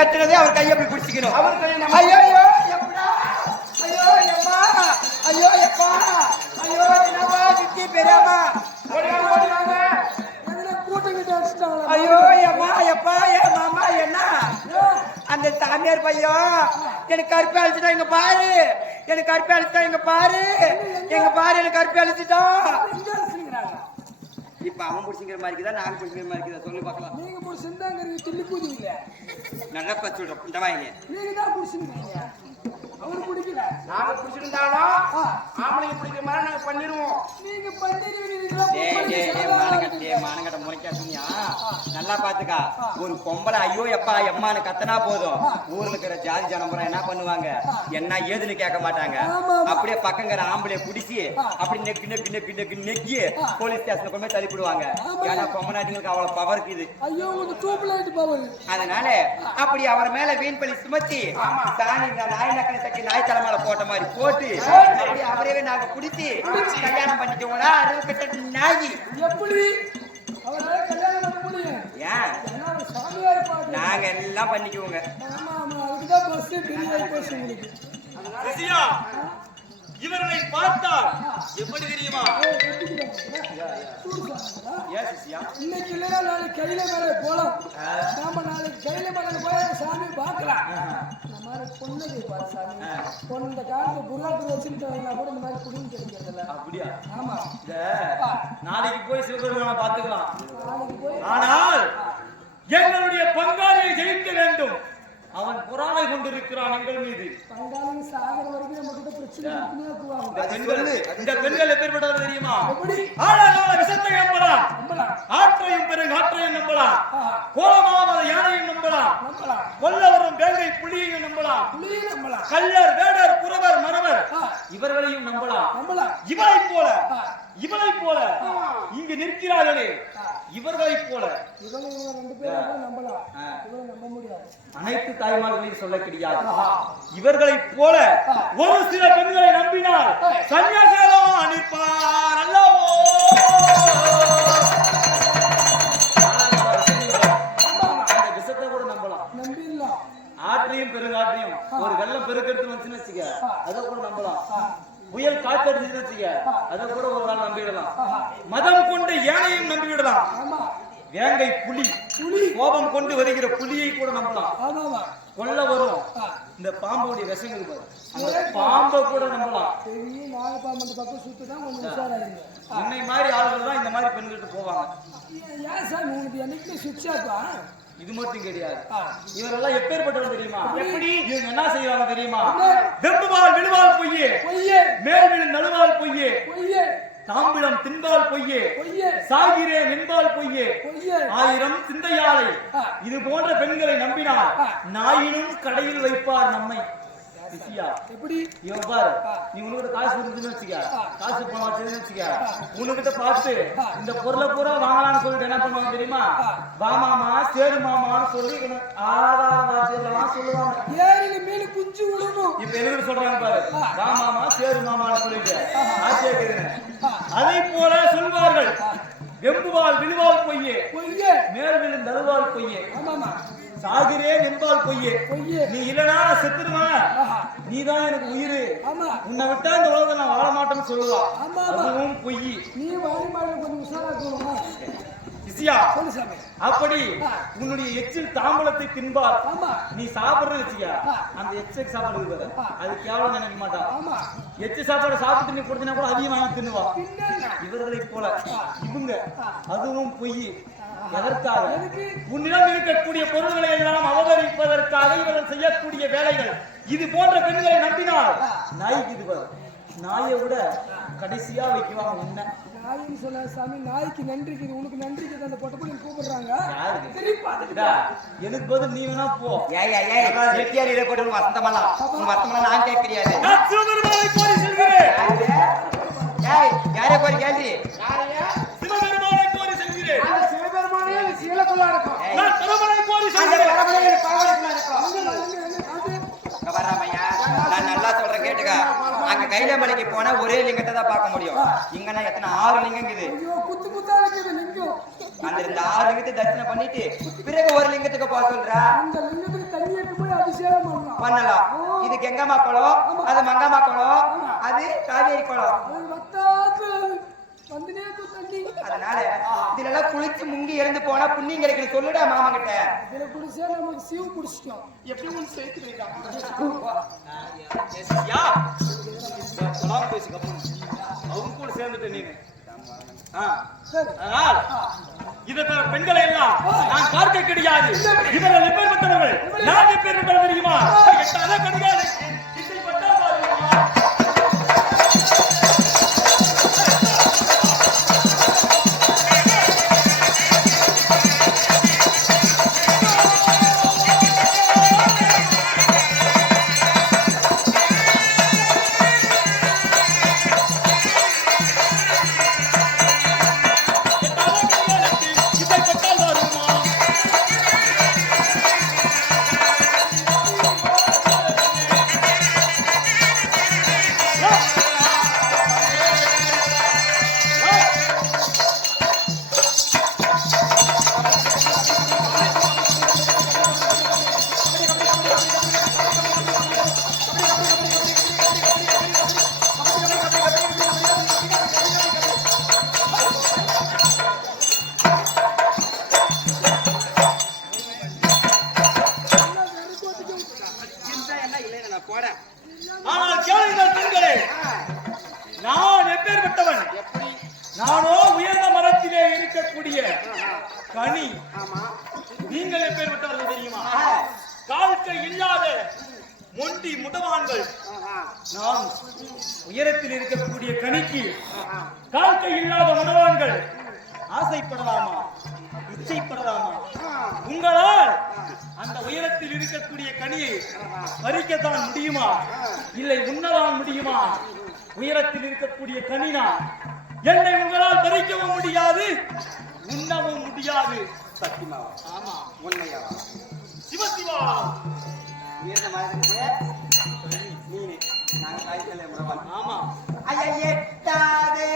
ஏற்றுனதே அவர் கையை அப்படி பிடிச்சிக்கணும். அவர் கையை ஐயோ எப்படா, ஐயோ எம்மா, ஐயோ எப்பா, ஐயோ என்னப்பா சித்தி பெரியம்மா, ஐயோ எம்மா எப்பா ஏ மாமா என்ன அந்த சாமியார் பையன் எனக்கு கருப்பை அழிச்சுட்டா இங்க பாரு, எனக்கு கருப்பை அழிச்சுட்டா இங்க பாரு, எங்க பாரு எனக்கு கருப்பை அழிச்சுட்டோம். இப்ப அவன் பிடிச்சிக்கிற மாதிரி இருக்குதா நாங்க பிடிச்சிக்கிற மாதிரி இருக்குதா சொல்லி பார்க்கலாம். நீங்க பிடிச்சிருந்தாங்க தில்லி கூதிங்க நல்லா பச்சுடுறோம் இந்த வாயிலே நீங்க தான் பிடிச்சிருக்கீங்க. அவரு பிடிக்கல. நாங்க பிடிச்சிருந்தாலும் ஆம்பளைங்க பிடிக்கிற மாதிரி நாங்க பண்ணிடுவோம். நீங்க பண்ணிடுவீங்களா? மானங்கட்ட முறைக்காதீங்க. நல்லா பாத்துக்கா, ஒரு பொம்பளை ஐயோ எப்பா எம்மான்னு கத்தனா போதும், ஊர்ல இருக்கிற ஜாதி ஜனம்பரம் என்ன பண்ணுவாங்க, என்ன ஏதுன்னு கேட்க மாட்டாங்க. அப்படியே பக்கங்கிற ஆம்பளைய பிடிச்சி அப்படி நெக்கு நெக்கு நெக்கு நெக்கு நெக்கி போலீஸ் ஸ்டேஷன் கொண்டு போய் தள்ளிவிடுவாங்க. ஏன்னா பொம்மநாட்டிங்களுக்கு அவ்வளவு பவர் இருக்குது. ஐயோ உங்களுக்கு தூப்பலைட் பவர். அதனால அப்படி அவர் மேல வீண் பழி சுமத்தி தானி நாய் நக்கனை சக்கி நாய் தலைமையில போட்ட மாதிரி போட்டு அப்படி அவரே நாங்க பிடிச்சி கல்யாணம் பண்ணிக்கோங்களா அறுபட்ட நாயி. எப்படி அவரால கல்யாணம் பண்ண முடியும்? ஏன் சாமியார் பாட்டு நாங்க எல்லாம் பண்ணிக்குவோங்க. ஆமா ஆமா அதுதான் பஸ் பெரிய பஸ் உங்களுக்கு. இவர்களை பார்த்தால் எப்படி தெரியுமா? இன்னைக்கு இல்லையா நாளைக்கு கையில மேல போலாம். நாம நாளைக்கு கையில மேல போய் சாமி பார்க்கலாம். இந்த மாதிரி பொண்ணு பாரு சாமி இந்த காலத்து புறாட்டு வச்சுட்டு கூட இந்த மாதிரி குடியும் கிடைக்கிறதில்ல. அப்படியா? ஆமா. நாளைக்கு போய் சிவபெருமானை பார்த்துக்கலாம். நாளைக்கு போய் ஆனால் எங்களுடைய பங்காளியை ஜெயிக்க வேண்டும். அவன் பொறாமை கொண்டிருக்கிறான் எங்கள் மீது. பங்காளி சாகர வரைக்கும் நம்ம கிட்ட பிரச்சனை இந்த பெண்கள் எப்பேற்பட்டது தெரியுமா? எப்படி விஷத்தை நம்பலாம், ஆற்றையும் பெரும் ஆற்றையும் நம்பலாம், கோலமாவது யானையும் நம்பலாம், கொல்ல வரும் வேங்கை புலியையும் நம்பலாம், கள்ளர் வேடர் புறவர் மறவர் இவர்களையும் நம்பலாம். இவளை போல இங்கு நிற்கிறார்களே இவர்களைப் போல ரெண்டு பேரும் நம்பலாம். இவரை நம்ப முடியாது. அனைத்து தாய்மார்களையும் சொல்ல கிடையாது. இவர்களைப் போல ஒரு சில பெண்களை நம்பினால் சன்னியாசிகளும் அனுப்பார் அல்லவோ. அந்த விஷத்தை கூட நம்பலாம். நம்பிடலாம். ஆற்றையும் பெருங்காற்றையும் ஒரு வெள்ளம் பெருக்கெடுத்து வந்துச்சுன்னு வச்சுக்க அதை கூட நம்பலாம். புயல் காத்தடிச்சு வச்சுக்க அதை கூட ஒரு நாள் நம்பிவிடலாம். மதம் கொண்டு யானையும் நம்பிவிடலாம். வேங்கை புலி கோபம் கொண்டு வருகிற புலியை கூட நம்பலாம். கொல்ல வரும் இந்த பாம்போடைய விஷம் இருப்பாரு அந்த பாம்பை கூட நம்பலாம். பெரிய நாகப்பாம்பு பக்கம் சுத்துதான் கொஞ்சம் உஷாராயிருங்க. என்னை மாதிரி ஆளுகள் தான் இந்த மாதிரி பெண்கிட்ட போவாங்க. ஏன் சார் உங்களுக்கு என்னைக்குமே சுவிட்சாப்பா? இது மட்டும் கிடையாது. இவரெல்லாம் எப்பேற்பட்டவன் தெரியுமா? எப்படி இவங்க என்ன செய்வாங்க தெரியுமா? வெம்புவால் விழுவால் பொய்யே, மேல் விழு நடுவால் பொய்யே, தாம்பிடம் தின்பால் பொய்யே, சாகிறேன் என்பால் பொய்யே, 1000 சிந்தையாளை இது போன்ற பெண்களை நம்பினால் நாயினும் கடையில் வைப்பார் நம்மை. எப்படி இவன் பாரு, நீ உனக்கிட்ட காசு இருந்துன்னு வச்சுக்க, காசு பணம் வச்சுன்னு வச்சுக்க, உனக்கிட்ட பார்த்து இந்த பொருளை பூரா வாங்கலாம்னு சொல்லிட்டு என்ன பண்ணுவாங்க தெரியுமா? வாமாமா சேரு மாமான்னு சொல்லி ஆதாரம் சொல்லுவாங்க. ஏரியில மேல குஞ்சு விடணும். இப்ப எதுக்கு சொல்றாங்க பாரு, வாமாமா சேரு மாமான்னு சொல்லிட்டு ஆசையா. அதை போல சொல்வார்கள். வெம்புவால் விழுவால் பொய்யே, மேல் விழு நடுவால் பொய்யே, சாகிறேன் என்பால் பொய்யே, நீ இல்லனா செத்துருவான், நீதான் எனக்கு உயிர், உன்னை விட்டா இந்த உலகத்தை நான் வாழ மாட்டேன்னு சொல்லுவான். அதுவும் பொய். நீ அப்படி உன்னுடைய எச்சில் தாம்பலத்தை தின்பால் நீ சாப்பிடுறது வச்சுக்க, அந்த எச்சல் சாப்பாடு அது கேவலம் நினைக்க மாட்டான். எச்சு சாப்பாடு சாப்பிட்டு நீ கொடுத்தினா கூட அதிகமாக தின்னுவா. இவர்களை போல இவங்க அதுவும் பொய். எதற்காக? உன்னிடம் இருக்கக்கூடிய பொருள்களை எல்லாம் அபகரிப்பதற்காக இவர்கள் செய்யக்கூடிய வேலைகள். இது போன்ற பெண்களை நம்பினால் நாய்க்கு இது வரும். நாயை விட கடைசியா வைக்குவாங்க. என்ன நாயின்னு சொன்ன சாமி, நாய்க்கு நன்றிக்கு உனக்கு நன்றிக்கு அந்த பொட்டப்பள்ளி கூப்பிடுறாங்க. எனக்கு பதில் நீ வேணா போ. வசந்தமெல்லாம் நான் கேட்கிறேன். யாரே போய் கேள்வி சிவபெருமானை கோரி செல்கிறேன். சிவபெருமானே சீலக்குள்ள இருக்கும். நான் திருமலை கோரி செல்கிறேன். நான் நல்லா சொல்றேன் கேட்டுக்க. அங்க கைலமலைக்கு போனா ஒரே லிங்கத்தை தான் பார்க்க முடியும். இங்கன்னா எத்தனை 6 லிங்கம் இருக்குது. அந்த 6 லிங்கத்தை தரிசனம் பண்ணிட்டு பிறகு ஒரு லிங்கத்துக்கு போக சொல்றா. அந்த லிங்கத்துக்கு தண்ணி அபிஷேகம் பண்ணலாம். பண்ணலாம். இது கெங்கம்மா குளம், அது மங்கம்மா குளம், அது காவேரி குளம். அது வத்தாது வந்துனே இருக்கு தண்ணி. அதனால இதுல எல்லாம் குளிச்சு முங்கி இறந்து போனா புண்ணியம் கிடைக்குன்னு சொல்லுடா மாமா கிட்ட. இதுல குடிச்சா நமக்கு சீவு குடிச்சிட்டோம். எப்படி ஒன்று சேர்த்துக்கிறீங்க அவங்க கூட சேர்ந்துட்டு நீங்க அதனால் இதை தவிர பெண்களை எல்லாம் நான் பார்க்க கிடையாது. இவர்கள் எப்பேற்பட்டவர்கள், நான் எப்பேற்பட்டவர்கள் தெரியுமா? எட்டாத கடிகாது ஆனால் கேளுங்கள் பெண்களே, நான் எப்பேற்பட்டவன்? நானோ உயர்ந்த மரத்திலே இருக்கக்கூடிய கனி. நீங்கள் எப்பேற்பட்டவர்கள் தெரியுமா? கால்கை இல்லாத மொண்டி முடவான்கள். நான் உயரத்தில் இருக்கக்கூடிய கனிக்கு கால்கை இல்லாத முடவான்கள் ஆசைப்படலாமா, இச்சைப்படலாமா? உங்களால் அந்த உயரத்தில் இருக்கக்கூடிய கனியை பறிக்கத்தான் முடியுமா, இல்லை உண்ணதான் முடியுமா? உயரத்தில் இருக்கக்கூடிய கனினா என்னை உங்களால் பறிக்கவும் முடியாது, உண்ணவும் முடியாது. சத்தியமாவா? ஆமா, உண்மையாவா? சிவசிவா உயர்ந்த மரத்துக்கு மீன் நாங்க காய்ச்சல முடவான். ஆமா, ஐயா எட்டாதே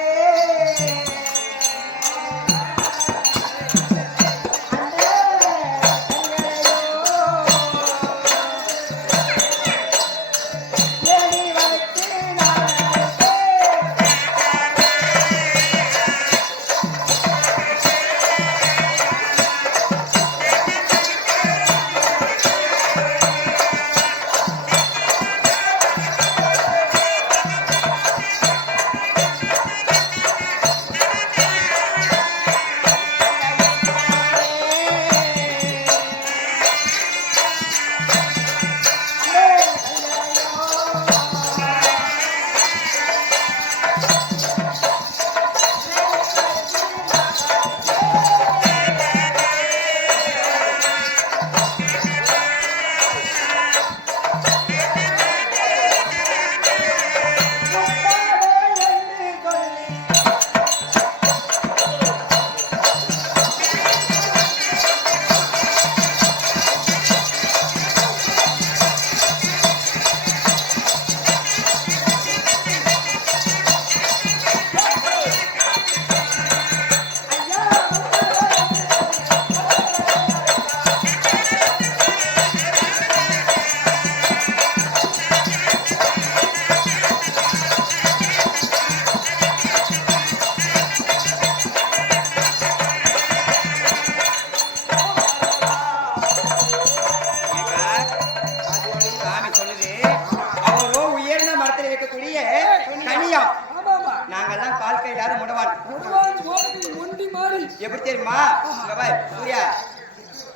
எப்படி தெரியுமா? இங்க பாரு சூர்யா,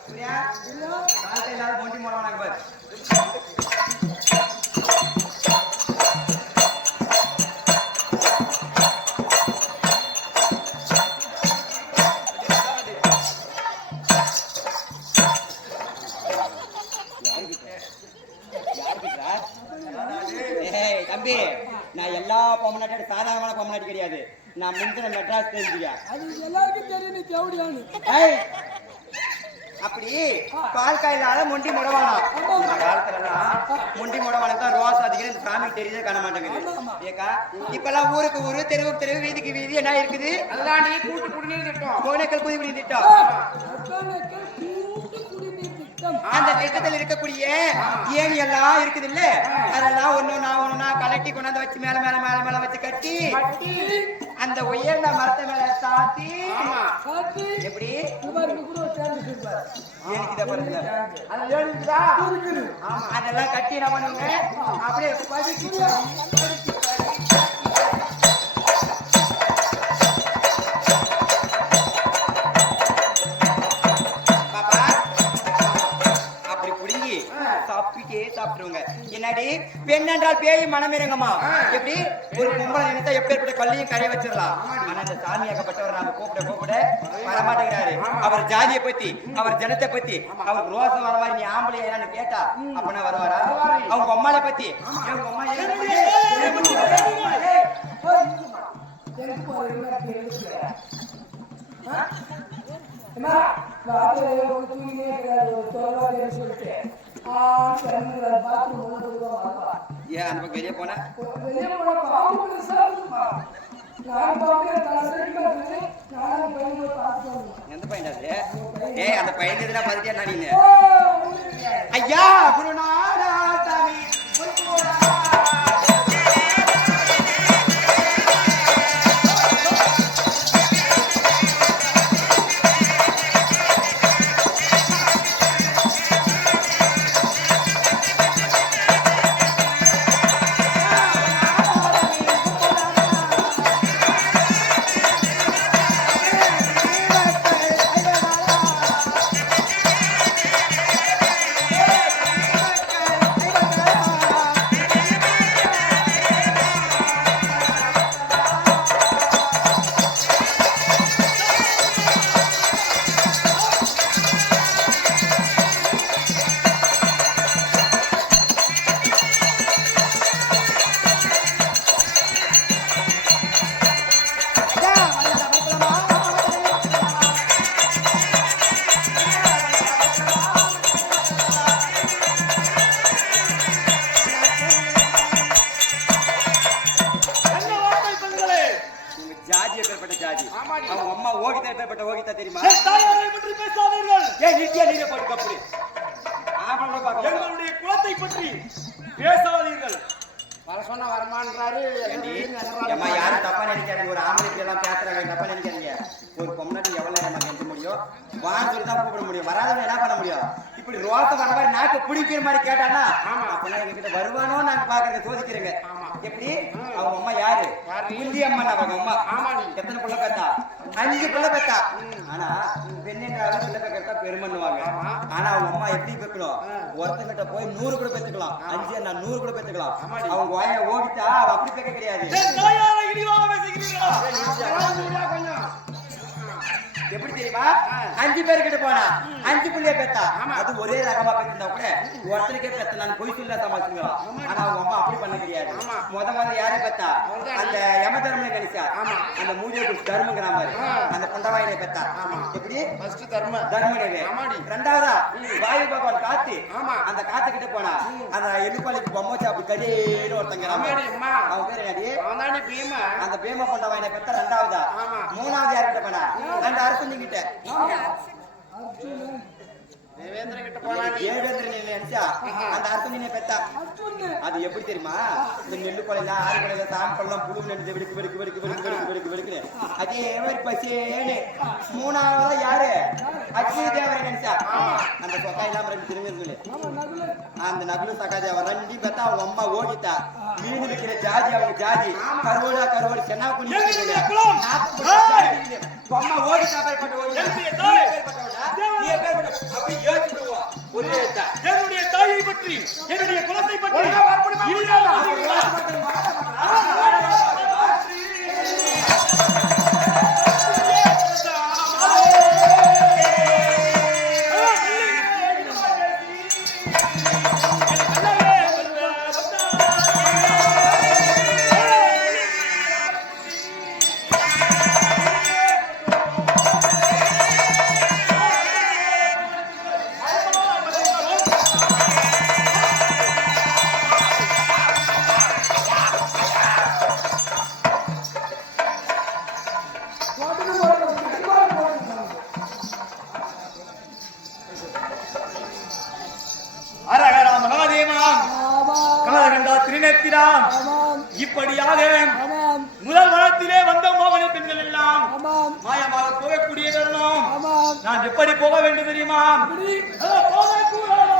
சூர்யா காலத்தை இல்லாத மொண்டி போடுவாங்க பாரு. தம்பி, நான் எல்லா பொம்மநாட்டியோட சாதாரணமான பொம்மநாட்டி கிடையாது. நான் முந்தின மெட்ராஸ் தெரிஞ்சுக்க. அது எல்லாருக்கும் தெரியும். நீ தேவடியானு அப்படி பால் காயிலால மொண்டி முடவானா. இந்த காலத்துல எல்லாம் மொண்டி முடவானுக்கு தான் ரோஸ் அதிகம். இந்த சாமிக்கு தெரியுதே காண மாட்டேங்குது. ஏக்கா இப்ப எல்லாம் ஊருக்கு ஊரு, தெருவுக்கு தெருவு, வீதிக்கு வீதி என்ன இருக்குது? அதுதான் நீ கூட்டு குடிநீர் திட்டம், கோனேக்கல் குடி குடி திட்டம். அந்த திட்டத்தில் இருக்கக்கூடிய ஏணி எல்லாம் இருக்குது இல்ல அதெல்லாம் ஒண்ணு கலட்டி கொண்டாந்து வச்சு மேல மேல மேல மேல வச்சு கட்டி அந்த உயர்ந்த மரத்தை மேல சாத்தி எப்படி ஏனிக்குதா பாருங்க அதெல்லாம் கட்டி என்ன பண்ணுங்க அப்படியே சாப்பிட்டுருங்க என்னடி பெண் என்றால் பேய் மனம் இறங்கம்மா எப்படி ஒரு பொம்பளை நினைத்தா எப்பேற்பட்ட கல்லையும் கரைய வச்சிடலாம் ஆனா அந்த சாமியாகப்பட்டவர் நாம கூப்பிட வரமாட்டேங்கிறாரு அவர் ஜாதியை பத்தி அவர் ஜனத்தை பத்தி அவர் ரோசம் வர மாதிரி நீ ஆம்பளை ஏன்னு கேட்டா அப்பனா வருவாரா அவங்க அம்மாவை பத்தி அவங்க அம்மா ஏன் அந்த பக்கம் வெளியே போன எந்த பையன் அந்த பையன் எதுனா பார்த்துட்டே நானீங்க ஐயா குருநாதா சாமி யாரும் தப்பா நினைக்காதீங்க ஒரு ஆம்பளைக்கு எல்லாம் பேசுறாங்க தப்பா நினைக்காதீங்க ஒரு பொம்னாட்டி எவ்வளவு நேரம் கெஞ்ச முடியும் வான்னு சொல்லி தான் கூப்பிட முடியும் வராதவங்க என்ன பண்ண முடியும் இப்படி ரோசம் வர மாதிரி நாக்கு பிடிக்கிற மாதிரி கேட்டானா அப்பெல்லாம் எங்க கிட்ட வருவானோ நாங்க பாக்குறத சோதிக்கிறேங்க எப்படி அவங்க அம்மா யாரு குந்தி அம்மா அவங்க அம்மா எத்தனை பிள்ளை பேத்தா 5 பிள்ளை பேத்தா ஆனா பெண்ணென்றாலும் பிள்ளை பேக்கா பெருமண்ணுவாங்க ஆனா அவங்க அம்மா எப்படி பெக்கணும் ஒருத்தங்கிட்ட போய் 100 கூட பெத்துக்கலாம் 5 நான் 100 கூட பெத்துக்கலாம் அவங்க வாய ஓடிட்டா அப்படி பேக்க கிடையாது எப்படி தெரியுமா 5 பேர் கிட்ட போனா 5 பிள்ளைய பெத்தா அது ஒரே ரகமா பெத்திருந்தா கூட ஒருத்தருக்கே பெத்த நான் பொய் சொல்ல சமாளிச்சுங்களா ஆனா அவங்க அம்மா அப்படி பண்ண கிடையாது முதல்ல யாரை பெத்தா அந்த யம தர்மனை கணிச்சா அந்த மூஜை தர்மங்கிற மாதிரி அந்த பொண்டவாயினை பெத்தா எப்படி ஃபர்ஸ்ட் தர்மனவே ரெண்டாவதா வாயு பகவான் காத்து அந்த காத்து கிட்ட போனா அந்த எலுப்பாளிக்கு பொம்மை அப்படி கடின்னு ஒருத்தங்க அவங்க பேர் என்னடி பீமா அந்த பீமா பொண்டவாயினை பெத்தா ரெண்டாவதா மூணாவது யார்கிட்ட போனா அந்த அரசன்கிட்ட தேவேந்திரன் கிட்ட போனா தேவேந்திரன் நினைச்சா அந்த அரசனினை பெத்தா அது எப்படி தெரியுமா இந்த நெல்லு கொலையில ஆறு கொலையில சாம் கொல்லாம் புழு நெஞ்சு வெடுக்கு அதே மாதிரி பசேன்னு மூணாவதா யாரு அக்னி தேவரை நினைச்சா அந்த சொக்கா இல்லாம 2 திரும்பிருக்குல்ல அந்த நகுலு சகாதேவன் 2 பெத்தா அவங்க அம்மா ஓடிட்டா மீன் இருக்கிற ஜாதி அவங்க ஜாதி கருவோடு சென்னா குனி அம்மா ஓடிட்டா பேர்பட்ட அப்படி யோசிச்சுடுவா ஒரே என்னுடைய தாயை பற்றி என்னுடைய குலத்தை பற்றி திருநேத்திராம் ஆமாம் இப்படியாக ஆமாம் முதல் வனத்திலே வந்த மோகன பெண்கள் எல்லாம் ஆமாம் மாயமாக போகக்கூடிய தருணம் ஆமாம் நான் எப்படி போக வேண்டும் தெரியுமா? அப்படி அதோ போகக்கூடாது.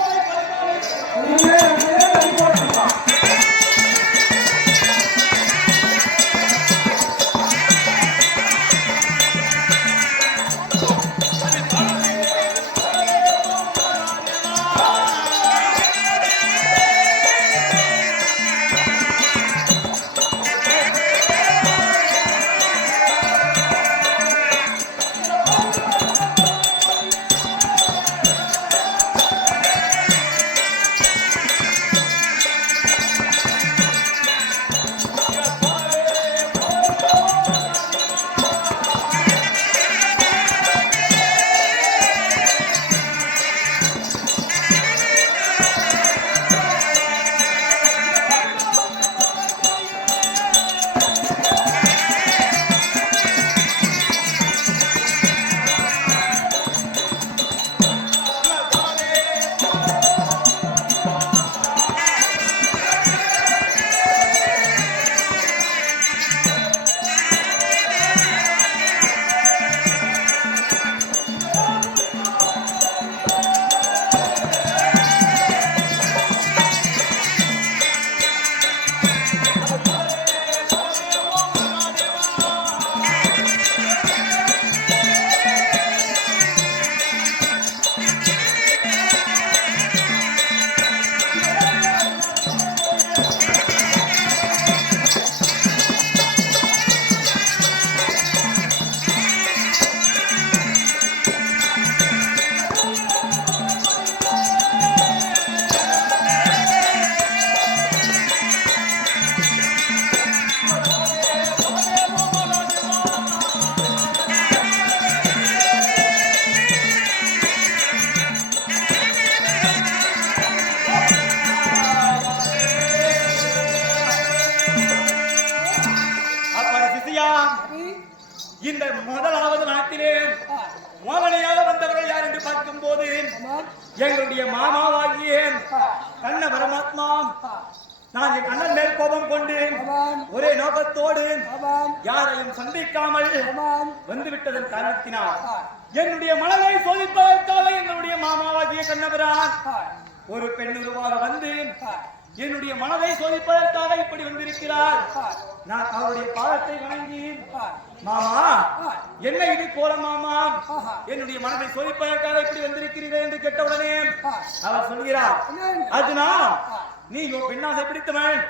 இந்த முதலாவது வனத்திலே மோகனையாக வந்தவர்கள் யார் என்று பார்க்கும் போது எங்களுடைய மாமாவாகிய கண்ண பரமாத்மா நான் என் அண்ணன் மேல் கோபம் கொண்டு ஒரே நோக்கத்தோடு யாரையும் சந்திக்காமல் வந்துவிட்டதன் காரணத்தினால் என்னுடைய மனதை சோதிப்பதற்காக எங்களுடைய மாமாவாகிய கண்ணபுரான் ஒரு பெண்ணுருவாக வந்து என்னுடைய மனதை சோதிப்பதற்காக இப்படி வந்திருக்கிறார். நான் அவருடைய பாதத்தை வணங்கி மாமா என்ன இது போல மாமா என்னுடைய மனதை சோதிப்பதற்காக இப்படி வந்திருக்கிறீர்கள் என்று கேட்டவுடனே அவர் சொல்கிறார், அர்ஜுனா நீ பெண்ணாசை பிடித்தவன்,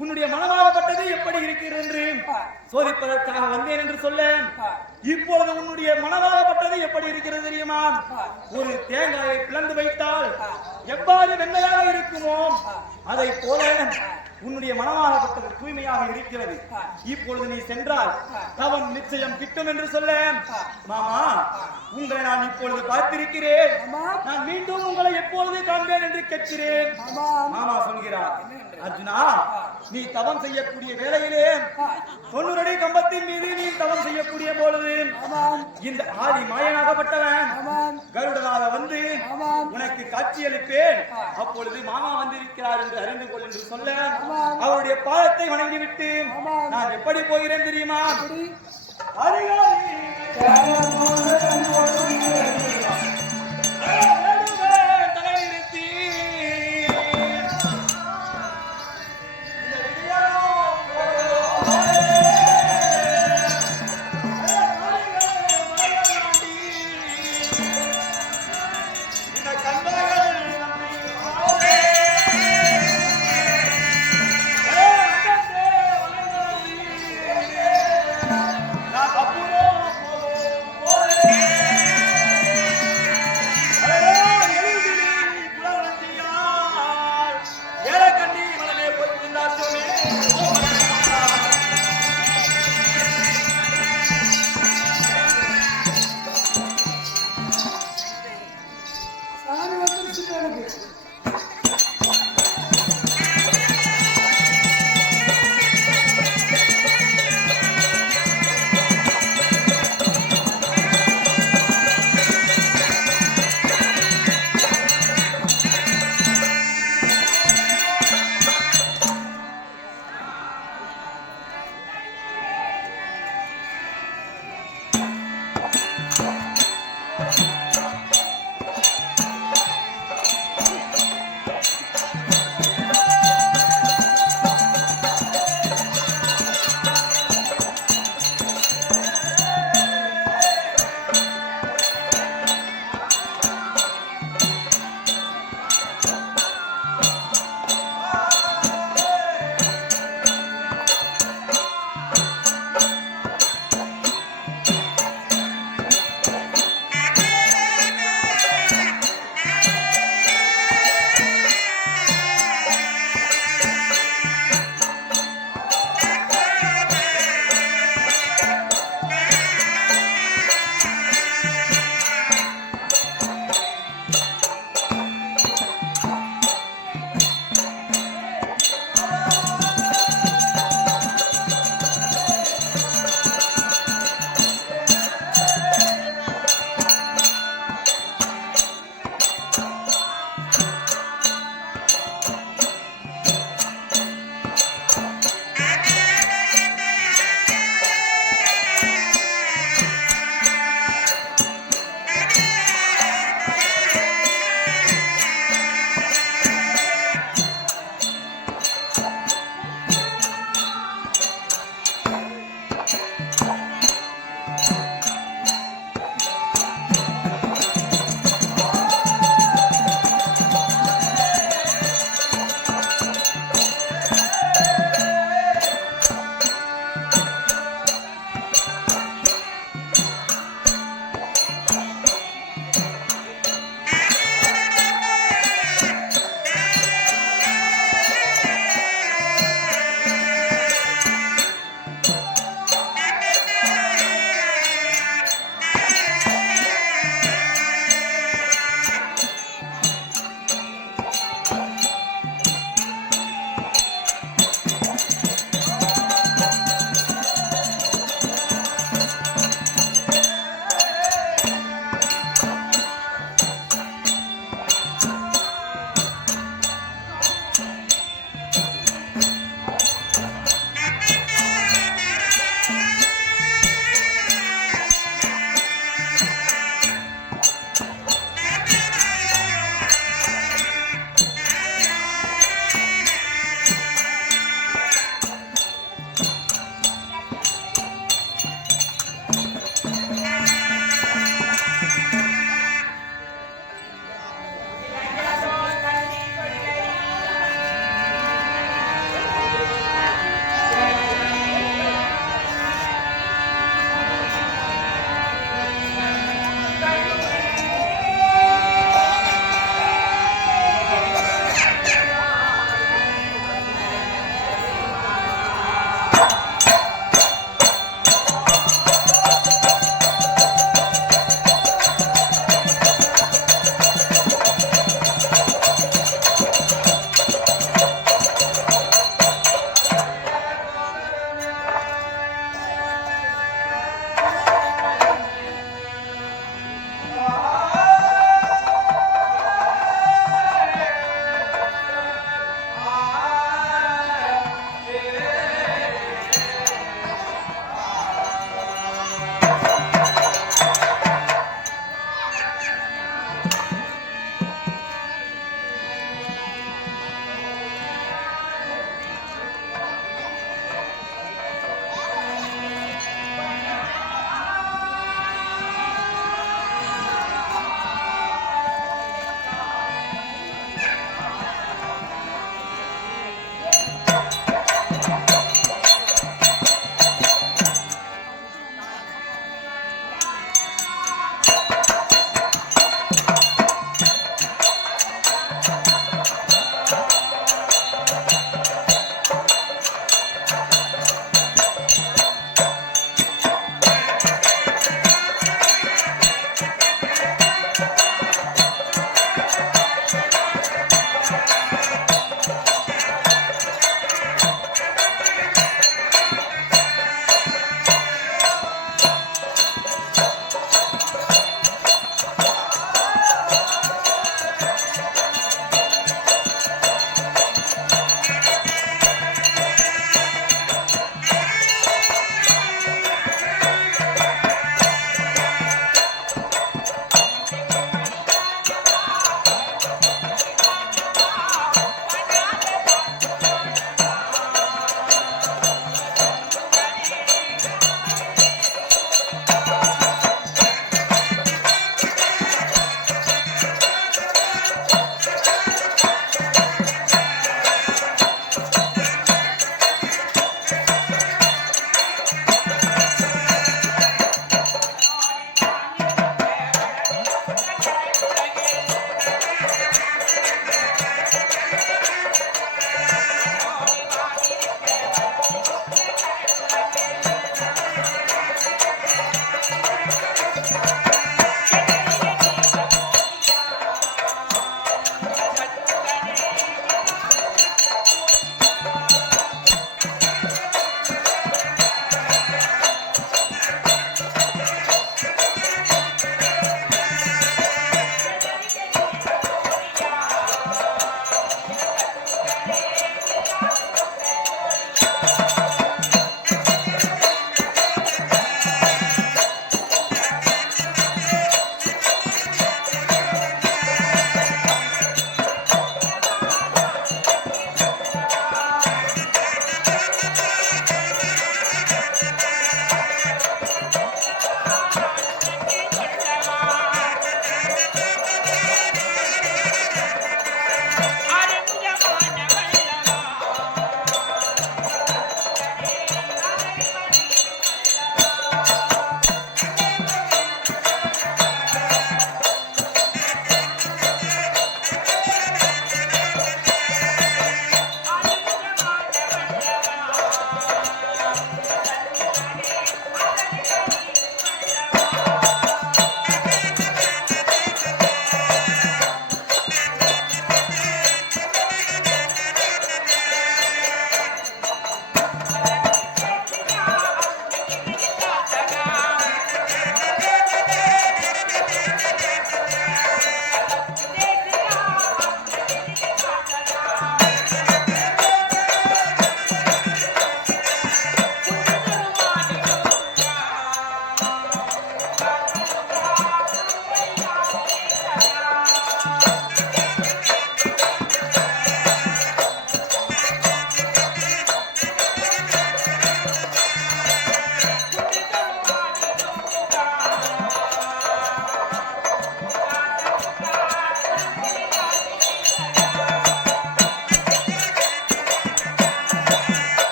உன்னுடைய மனமாகப்பட்டது எப்படி இருக்கிறது என்று சோதிப்பதற்காக வந்தேன் என்று சொல்ல, இப்பொழுது உன்னுடைய மனமாகப்பட்டது எப்படி இருக்கிறது தெரியுமா? ஒரு தேங்காயை பிளந்து வைத்தால் எவ்வாறு வெண்மையாக இருக்குமோ அதை போல உன்னுடைய மனமாகப்பட்டது தூய்மையாக இருக்கிறது. இப்பொழுது நீ சென்றால் தவம் நிச்சயம் கிட்டும் என்று சொல்ல, மாமா உங்களை நான் இப்பொழுது பார்த்திருக்கிறேன், நான் மீண்டும் உங்களை எப்பொழுது காண்பேன் என்று கேட்கிறேன். மாமா சொல்கிறார், அர்ஜுனா நீ தவம் செய்யக்கூடிய வேளையிலே 90 அடி கம்பத்தின் மீது நீ தவம் செய்யக்கூடிய பொழுது இந்த ஆதி மாயனாகப்பட்டவன் கருடனாக வந்து உனக்கு காட்சியளிப்பேன், அப்பொழுது மாமா வந்திருக்கிறார் என்று அறிந்து கொள் என்று சொல்ல, அவருடைய பாதத்தை வணங்கிவிட்டு நான் எப்படி போகிறேன் தெரியுமா? Yeah.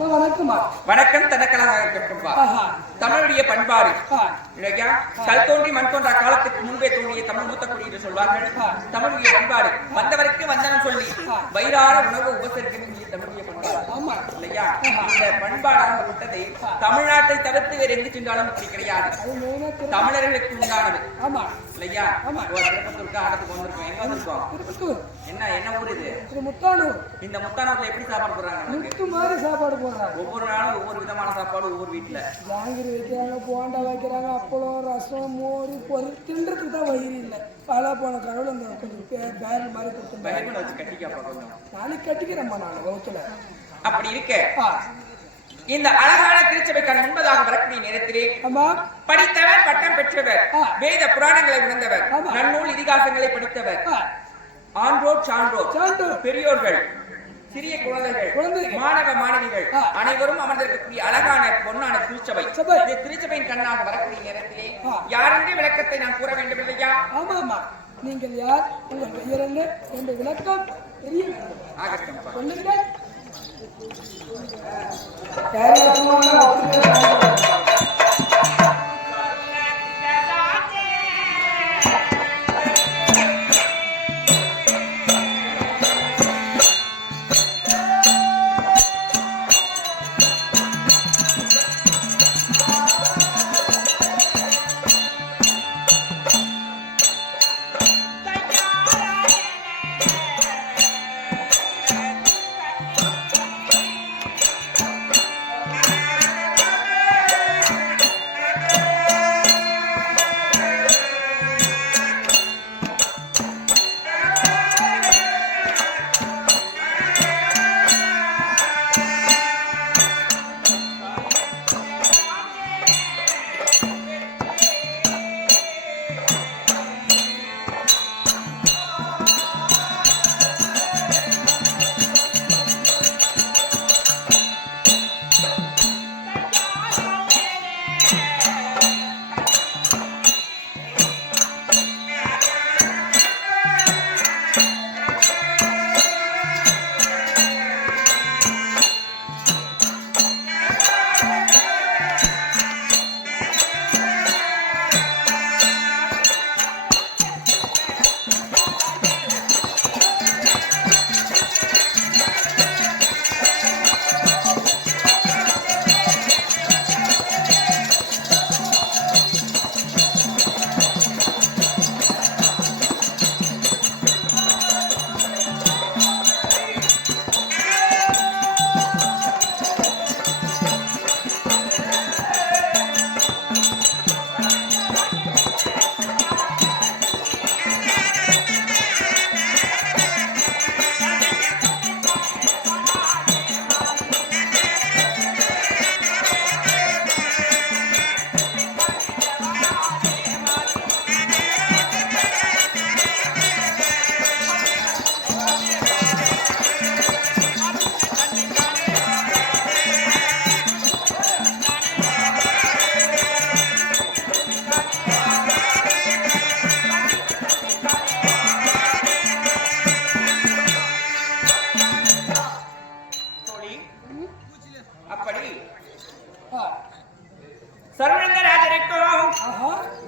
வணக்கம்மா. வணக்கம் தனக்கலாக இருக்கட்டும்பா. தமிழுடைய பண்பாடு இல்லையா? கல் தோன்றி மண் தோன்றா காலத்துக்கு முன்பே தோன்றிய தமிழ் மூத்தக்குடி என்று சொல்வார்கள். தமிழுடைய பண்பாடு வந்தவருக்கு வந்தனம் சொல்லி வயிறார உணவு உபசரிக்கக்கூடிய தமிழுடைய பண்பாடு இல்லையா? இந்த பண்பாடாக விட்டதை தமிழ்நாட்டை தவிர்த்து வேறு எங்கு சென்றாலும் அப்படி கிடையாது. தமிழர்களுக்கு உண்டானது இல்லையா? திருப்பத்தூருக்கு ஆடத்துக்கு வந்திருக்கோம். எங்க வந்திருக்கோம்? என்ன ஊர் இது? முத்தானூர். இந்த முத்தானூர்ல எப்படி சாப்பாடு போடுறாங்க? சாப்பாடு போடுறாங்க. ஒவ்வொரு நாளும் ஒவ்வொரு விதமான சாப்பாடு ஒவ்வொரு வீட்டுல. ஜாங்கிரி வைக்கிறாங்க, போண்டா வைக்கிறாங்க, அப்பளம், ரசம், மோர், பொருள் தின்றதுக்கு தான் வயிறு இல்லை. பல போன கடவுள் அந்த கொஞ்சம் பேரல் மாதிரி கொடுத்து வச்சு கட்டிக்காப்பா. நாளைக்கு கட்டிக்கிறேம்மா நான் வகுத்துல. அப்படி இருக்க இந்த அழகான திருச்சபைக்கான முன்பதாக வரக்கூடிய நேரத்திலே படித்தவர், பட்டம் பெற்றவர், வேத புராணங்களை உணர்ந்தவர், நன்னூல் இதிகாசங்களை படித்தவர், ஆன்றோர் சான்றோர், பெரியோர்கள், சிறிய குழந்தைகள், மாணவ மாணவிகள் அனைவரும் அமர்ந்திருக்கக்கூடிய அழகான பொன்னான திருச்சபை. இந்த திருச்சபையின் கண்ணாக வரக்கூடிய நேரத்திலே யாரென்று விளக்கத்தை நான் கூற வேண்டும் இல்லையா? ஆமா. நீங்கள் யார், உங்கள் பெயர் என்ன என்ற விளக்கம் தெரிய வேண்டும். ஆகட்டும் சொல்லுங்கள்.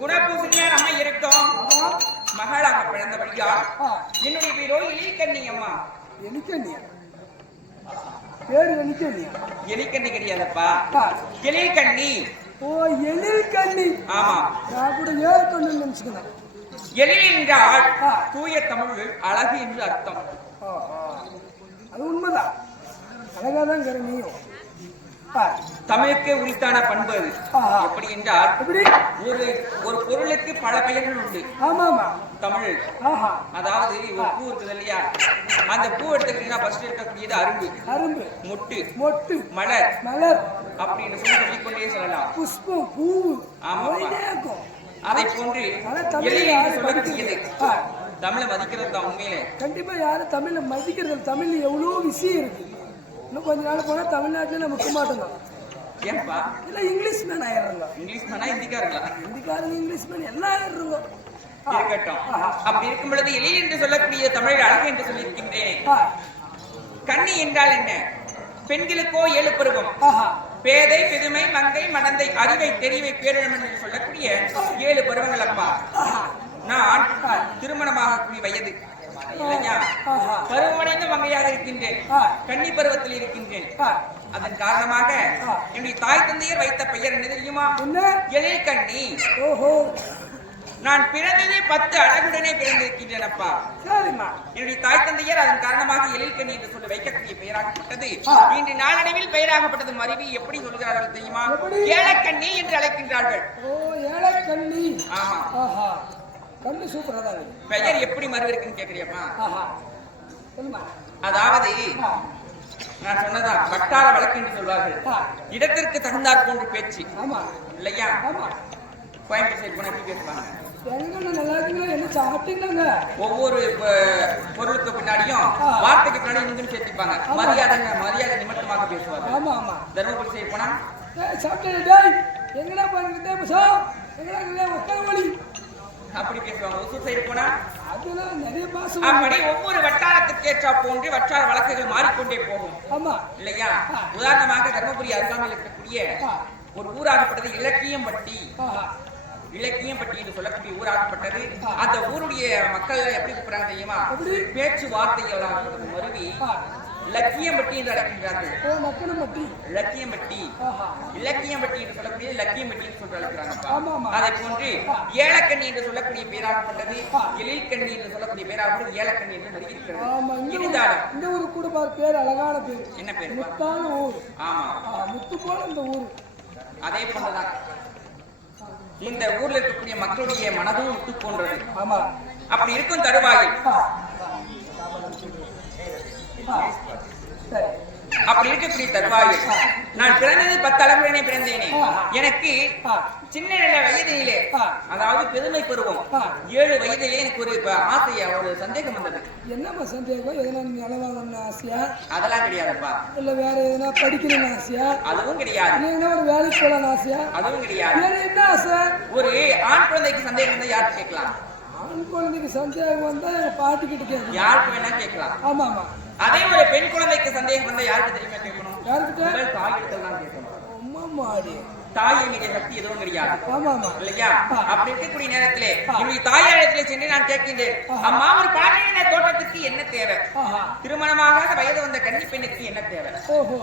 குணபூசணியார் அம்மை இருக்கும் மகளாக பிறந்தபடியா என்னுடைய பேரோ எலிக்கண்ணி அம்மா. எலிக்கண்ணியா? பேரு எலிக்கண்ணியா? எலிக்கண்ணி கிடையாதுப்பா, எலிக்கண்ணி. ஓ, எலிக்கண்ணி. ஆமா, நான் கூட ஏற்கனவே நினைச்சுக்கிறேன். எழில் என்றால் தூய தமிழ் அழகு என்று அர்த்தம். அது உண்மைதான், அழகாதான் நீயும். தமிழுக்கு உரித்தான பண்பு அது. எப்படி என்றால் ஒரு பொருளுக்கு பல பெயர்கள் உண்டு. தமிழ் அதாவது ஒரு பூ இருக்குது இல்லையா, அந்த பூ எடுத்துக்கிட்டீங்கன்னா ஃபர்ஸ்ட் இருக்கக்கூடியது அரும்பு, அரும்பு, மொட்டு, மொட்டு, மலர், மலர் அப்படின்னு சொல்லிக் கொண்டே சொல்லலாம். புஷ்பம், பூ. ஆமா, அதை போன்று சொல்லக்கூடியது தமிழை மதிக்கிறது தான் உண்மையிலே. கண்டிப்பா யாரும் தமிழை மதிக்கிறது. தமிழ் எவ்வளவு விஷயம் இருக்கு. இன்னும் கொஞ்ச நாள் போனா தமிழ்நாட்டுல நம்ம இருக்க மாட்டோம். ஏன்பா? இல்ல இங்கிலீஷ் மேன் ஆயிடுறாங்க. இங்கிலீஷ் மேனா ஹிந்திக்காரங்களா? ஹிந்திக்காரங்க இங்கிலீஷ் மேன் எல்லாம் ஆயிடுறாங்க. இருக்கட்டும். அப்படி இருக்கும் பொழுது எழில் என்று சொல்லக்கூடிய தமிழ் அழகு என்று சொல்லியிருக்கின்றேன். கண்ணி என்றால் என்ன? பெண்களுக்கோ 7 பருவம். ஆஹா பேதை, பெருமை, மங்கை, மடந்தை, அறிவை, தெரிவை, பேரிழம் என்று சொல்லக்கூடிய 7 பருவங்கள் அப்பா. நான் திருமணமாகக்கூடிய வயது இல்லையா, பருவமடைந்த மங்கையாக இருக்கின்றேன், கன்னி பருவத்தில் இருக்கின்றேன். அதன் காரணமாக என்னுடைய தாய் தந்தையர் வைத்த பெயர் என்ன தெரியுமா? எழில் கண்ணி. ஓஹோ நான் பிறந்ததே 10 அழகுடனே பிறந்திருக்கின்றேன் அப்பா. என்னுடைய தாய் தந்தையர் அதன் காரணமாக எழில் கண்ணி என்று சொல்லி வைக்கக்கூடிய பெயராகப்பட்டது. இன்று நாளடைவில் பெயராகப்பட்டது மருவி எப்படி சொல்கிறார்கள் தெரியுமா? ஏழக்கண்ணி என்று அழைக்கின்றார்கள். ஓ ஏழக்கண்ணி. ஆமா. ஆஹா கண்ணு சூப்பரா தான் இருக்கு. பெயர் எப்படி மருவி இருக்குன்னு கேக்குறியப்பா? ஆஹா சொல்லுமா. அதாவது நான் சொன்னதா வட்டார வழக்கு என்று சொல்வார்கள். இடத்திற்கு தகுந்தாற் போன்று பேச்சு. ஆமா இல்லையா? ஆமா. கோயம்புத்தூர் சைடு போனா எப்படி பேசுவாங்க? எங்க நல்லா இருக்கீங்களா? என்ன சாப்பிட்டீங்களாங்க? ஒவ்வொரு பொருளுக்கு பின்னாடியும் வார்த்தைக்கு பின்னாடி இங்கும் சேர்த்துப்பாங்க. மரியாதை நிமித்தமாக பேசுவாங்க. ஆமா ஆமா. தர்மபுரி சைடு போனா சாப்பிட்டேன் டேய் எங்கடா பாருங்க எங்கடா ஒத்தவழி அப்படி பேசுவாங்க. ஒசூர் சைடு போனா அதெல்லாம் நிறைய பாசம். அப்படி ஒவ்வொரு வட்டாரத்துக்கு ஏற்றா போன்று வட்டார வழக்குகள் மாறிக்கொண்டே போகும். ஆமா இல்லையா? உதாரணமாக தர்மபுரி அருகாமையில் இருக்கக்கூடிய ஒரு ஊராகப்பட்டது இலக்கியம்பட்டி. இலக்கியம்பட்டி என்று சொல்லக்கூடிய ஊராகப்பட்டது. அந்த ஊருடைய மக்கள் எப்படி கூப்பிடுறாங்க தெரியுமா? பேச்சுவார்த்தைகளாக மருவி லக்கியம்பட்டி என்று அழைக்கின்றார்கள். லக்கியம்பட்டி இலக்கியம்பட்டி என்று சொல்லக்கூடிய லக்கியம்பட்டி என்று சொல்லி அழைக்கிறாங்க. அதை போன்று ஏலக்கண்ணி என்று சொல்லக்கூடிய பேராகப்பட்டது எழில் கண்ணி என்று சொல்லக்கூடிய பேராகப்பட்டது ஏலக்கண்ணி என்று நடிக்கிறது. இருந்தாலும் இந்த ஊரு கூட பேர் அழகான பேர். என்ன பேர்? முத்தான ஊர். ஆமா முத்து போல இந்த ஊர். அதே போன்றுதான் இந்த ஊர்ல இருக்கக்கூடிய மக்களுடைய மனதும் முத்து போன்றது. ஆமா. அப்படி இருக்கும் தருவாயில் அப்படி இருக்கக்கூடிய தருவாயில் நான் பிறந்தது 10 அளவுடனே பிறந்தேனே. எனக்கு சின்ன வயதிலே அதாவது பெருமை பருவம் 7 வயதிலே எனக்கு ஒரு ஆசையா ஒரு சந்தேகம் வந்தது. என்னம்மா சந்தேகம்? எதனா நிலவாங்கன்னு ஆசையா? அதெல்லாம் கிடையாதுப்பா. இல்ல வேற எதனா படிக்கணும்னு ஆசையா? அதுவும் கிடையாது. இல்ல ஒரு வேலைக்கு போகலான்னு ஆசையா? அதுவும் கிடையாது. வேற என்ன ஆசை? ஒரு ஆண் குழந்தைக்கு சந்தேகம் வந்தா யாருக்கு கேட்கலாம்? ஆண் குழந்தைக்கு சந்தேகம் வந்தா எங்க பாட்டி கிட்ட கேட்கலாம். யாருக்கு வேணா கேட்கலாம். ஆமா ஆமா. அதே ஒரு பெண் குழந்தைக்கு சந்தேகம் வந்தா யாருக்கு தெரியுமா கேட்கணும்? யாருக்கிட்ட? தாயிடத்தில் தான் கேட்கணும். அம்மாடி தாயை மீது சக்தி எதுவும் கிடையாது. ஆமா ஆமா. இல்லையா? அப்படி இருக்கக்கூடிய நேரத்திலே என்னுடைய தாயாரிடத்திலே சென்று நான் கேட்கின்றேன், அம்மா ஒரு பழமையான தோட்டத்துக்கு என்ன தேவை? திருமணமாக வயது வந்த கன்னி பெண்ணுக்கு என்ன தேவை? ஓஹோ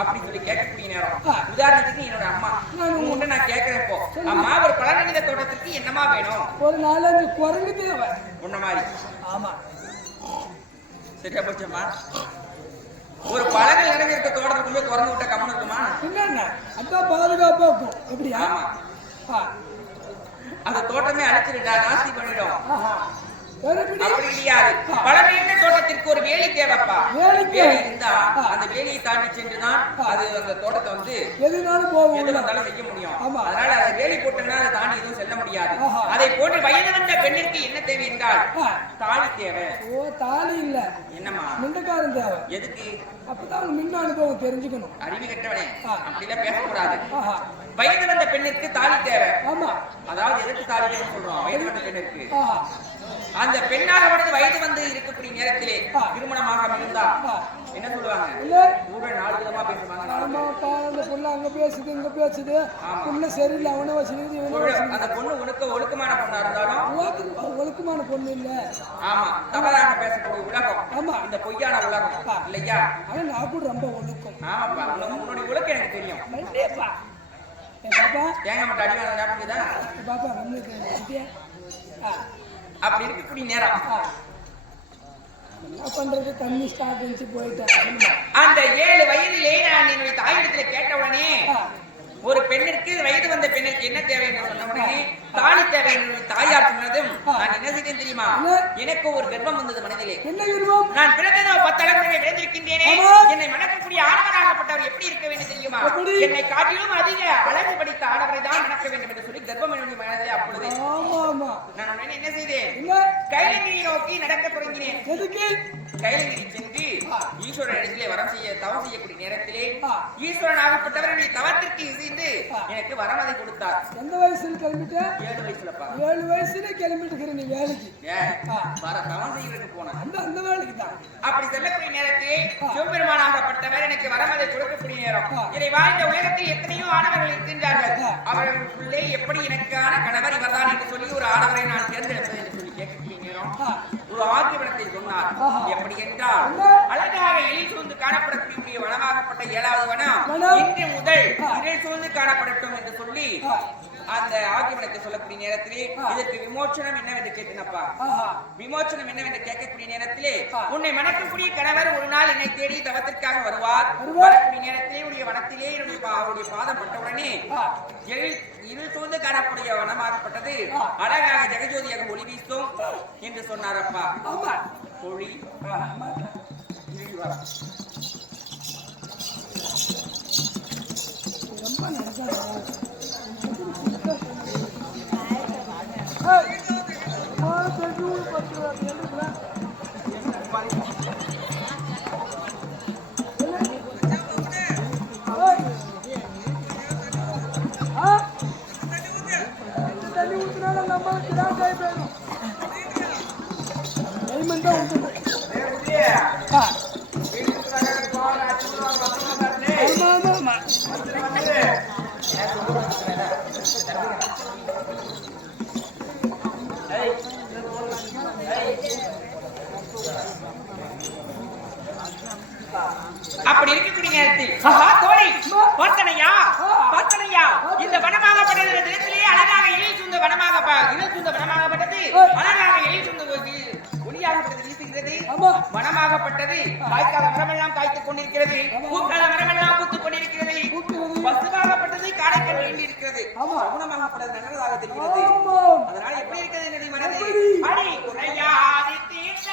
அப்படி சொல்லி கேட்கக்கூடிய நேரம் உதாரணத்துக்கு என்னோட அம்மா உங்கள்கிட்ட நான் கேட்கிறப்போ, அம்மா ஒரு பழநிலை தோட்டத்துக்கு என்னமா வேணும்? ஒரு 4-5 குரங்கு தேவை. உன்ன மாதிரி. ஆமா சரியா போச்சம்மா. ஒரு பழங்கள் நிறைஞ்சிருக்க தோட்டத்துக்குள்ளே குரங்கு விட்ட கம்மன் இருக்குமா? என்னங்க அதான் பாதுகாப்பா இருக்கும். எப்படியா? அந்த தோட்டமே அழைச்சிருந்தா நாஸ்தி பண்ணிடும். அப்படி கிடையாது. பழமையான தோட்டத்திற்கு ஒரு வேலி தேவைப்பா. வேலி இருந்தா அந்த வேலியை தாண்டி சென்றுதான் அது அந்த தோட்டத்தை வந்து எதுனாலும் போகும், எது வந்தாலும் செய்ய முடியும். அதனால அதை வேலி போட்டோம்னா அதை தாண்டி எதுவும் செல்ல முடியாது. அதை போன்று வயது வந்த பெண்ணிற்கு என்ன தேவை என்றால் தாலி தேவை. ஓ தாலி இல்ல, என்னம்மா மிண்டக்காரன் தேவை. எதுக்கு? அப்பதான் மின்ன அனுபவம் தெரிஞ்சுக்கணும். அறிவு கட்டவனே அப்படிலாம் பேசக்கூடாது. வயது வந்த பெண்ணிற்கு தாலி தேவை. ஆமா. அதாவது எதுக்கு தாலி தேவை சொல்றோம்? வயது வந்த பெண்ணிற்கு அந்த பெண்ணாக வயது வந்து இருக்கக்கூடிய நேரத்திலே திருமணமாக இருந்தா என்ன சொல்லுவாங்க? ஊழல் 4 விதமா பேசுவாங்க. அந்த பொண்ணு அங்க பேசுது இங்க பேசுது, பொண்ணு சரியில்லை, அவனை வச்சுக்குது. அந்த பொண்ணு ஒழுக்கமான பொண்ணா இருந்தாலும் ஒழுக்கமான பொண்ணு இல்ல. ஆமா, தவறாக பேசக்கூடிய உலகம். ஆமா, இந்த பொய்யான உலகம் இல்லையா? ஆனா நான் கூட ரொம்ப ஒழுக்கம். ஆமாப்பா, உன்னுடைய ஒழுக்கம் எனக்கு தெரியும். கண்டிப்பா. பாப்பா தேங்க மட்டும் அடிவாங்க ஞாபகம்தா? பாப்பா நம்மளுக்கு அப்படி இருக்கக்கூடிய நேரம் என்ன பண்றது? தண்ணி ஸ்டார்ட் பண்ணிச்சு போயிட்டேன். அந்த 7 வயதிலே நான் என்னுடைய தாயிடத்துல கேட்ட உடனே ஒரு பெண்ணிற்கு வயது வந்த பெண்ணிற்கு என்ன தேவை என்று சொன்ன உடனே தாலி தேவை என்று தாயார் சொன்னதும் நான் என்ன செய்தேன் தெரியுமா? எனக்கு ஒரு கர்ப்பம் வந்தது மனதிலே. என்ன கர்ப்பம்? நான் பிறந்தது 10 அளவுகளை பிறந்திருக்கின்றேனே. என்னை மணக்கக்கூடிய ஆடவராகப்பட்டவர் எப்படி இருக்க வேண்டும் தெரியுமா? என்னை காட்டிலும் அதிக அழகு படித்த ஆடவரை தான் மணக்க வேண்டும் என்று சொல்லி கர்ப்பம் என்னுடைய மனதிலே அப்பொழுது நான் உடனே என்ன செய்தேன்? கைலங்கிரி நோக்கி நடக்க தொடங்கினேன். எதுக்கு? கைலங்கிரி சென்று ஈஸ்வரன் இடத்திலே வரம் செய்ய தவம் செய்யக்கூடிய நேரத்திலே ஈஸ்வரன் ஆகப்பட்டவருடைய தவத்திற்கு இசைந்து எனக்கு வரமதை கொடுத்தார். எந்த வயசுல கிளம்பிட்ட? 7 வயசுலப்பா. 7 வயசுல கிளம்பிட்டு நீ வேலைக்கு. வர தவம் செய்யறதுக்கு போனேன். அந்த வேலைக்கு தான். அப்படி செல்லக்கூடிய நேரத்தில் சிவபெருமானாகப்பட்டவர் எனக்கு வரமதை கொடுக்கக்கூடிய நேரம். இதை வாழ்ந்த உலகத்தில் எத்தனையோ ஆடவர்கள் இருக்கின்றார்கள். அவர்களுக்குள்ளே எப்படி எனக்கான கணவர் இவர்தான் என்று சொல்லி ஒரு ஆடவரை நான் தேர்ந்தெடுப்பேன் என்று சொல்லி கேட்கக்கூடிய நேரம் ஒரு ஆக்கிரமணத்தை சொன்னார். எப்படி என்றால் அழகாக எழில் சூழ்ந்து காணப்படக்கூடிய வனமாகப்பட்ட 7வது வனம் இன்று முதல் இழில் சூழ்ந்து காணப்படட்டும் என்று சொல்லி அந்த ஆக்கிரமணத்தை சொல்லக்கூடிய நேரத்திலே இதற்கு விமோச்சனம் என்னவென்று கேட்டனப்பா. விமோச்சனம் என்னவென்று கேட்கக்கூடிய நேரத்திலே உன்னை மணக்கக்கூடிய கணவர் ஒரு நாள் என்னை தேடி தவத்திற்காக வருவார். வரக்கூடிய நேரத்திலே உடைய வனத்திலே அவருடைய பாதம் பட்டவுடனே இருள் சூழ்ந்து காணக்கூடிய வனமாகப்பட்டது அழகாக ஜெகஜோதியாக ஒளி வீசும் என்று சொன்னாரப்பா. ஒளி ரொம்ப நல்லா தண்ணி ஊத்தினால நம்மளுக்கு தான் கை போயிடும். டைமண்ட் தான் ஊத்துது. அப்படி இருக்கக்கூடிய நேரத்தில் தோழி பார்த்தனையா இந்த வனமாகப்பட்டது இடத்திலே அழகாக எழில் சூழ்ந்த வனமாகப்பட்டது அழகாக எழில் சூழ்ந்த ஒளியாகப்பட்டது வீசுகிறது. வனமாகப்பட்டது காய்க்காத மரமெல்லாம் காய்த்துக் கொண்டிருக்கிறது. பூக்காத மரமெல்லாம் பூத்துக் கொண்டிருக்கிறது. பசுவாகப்பட்டது காடை கண்டு இருக்கிறது. குணமாகப்பட்டது நல்லதாக தெரிகிறது. அதனால எப்படி இருக்கிறது என்னுடைய மனது அடி குறையாது தீர்த்த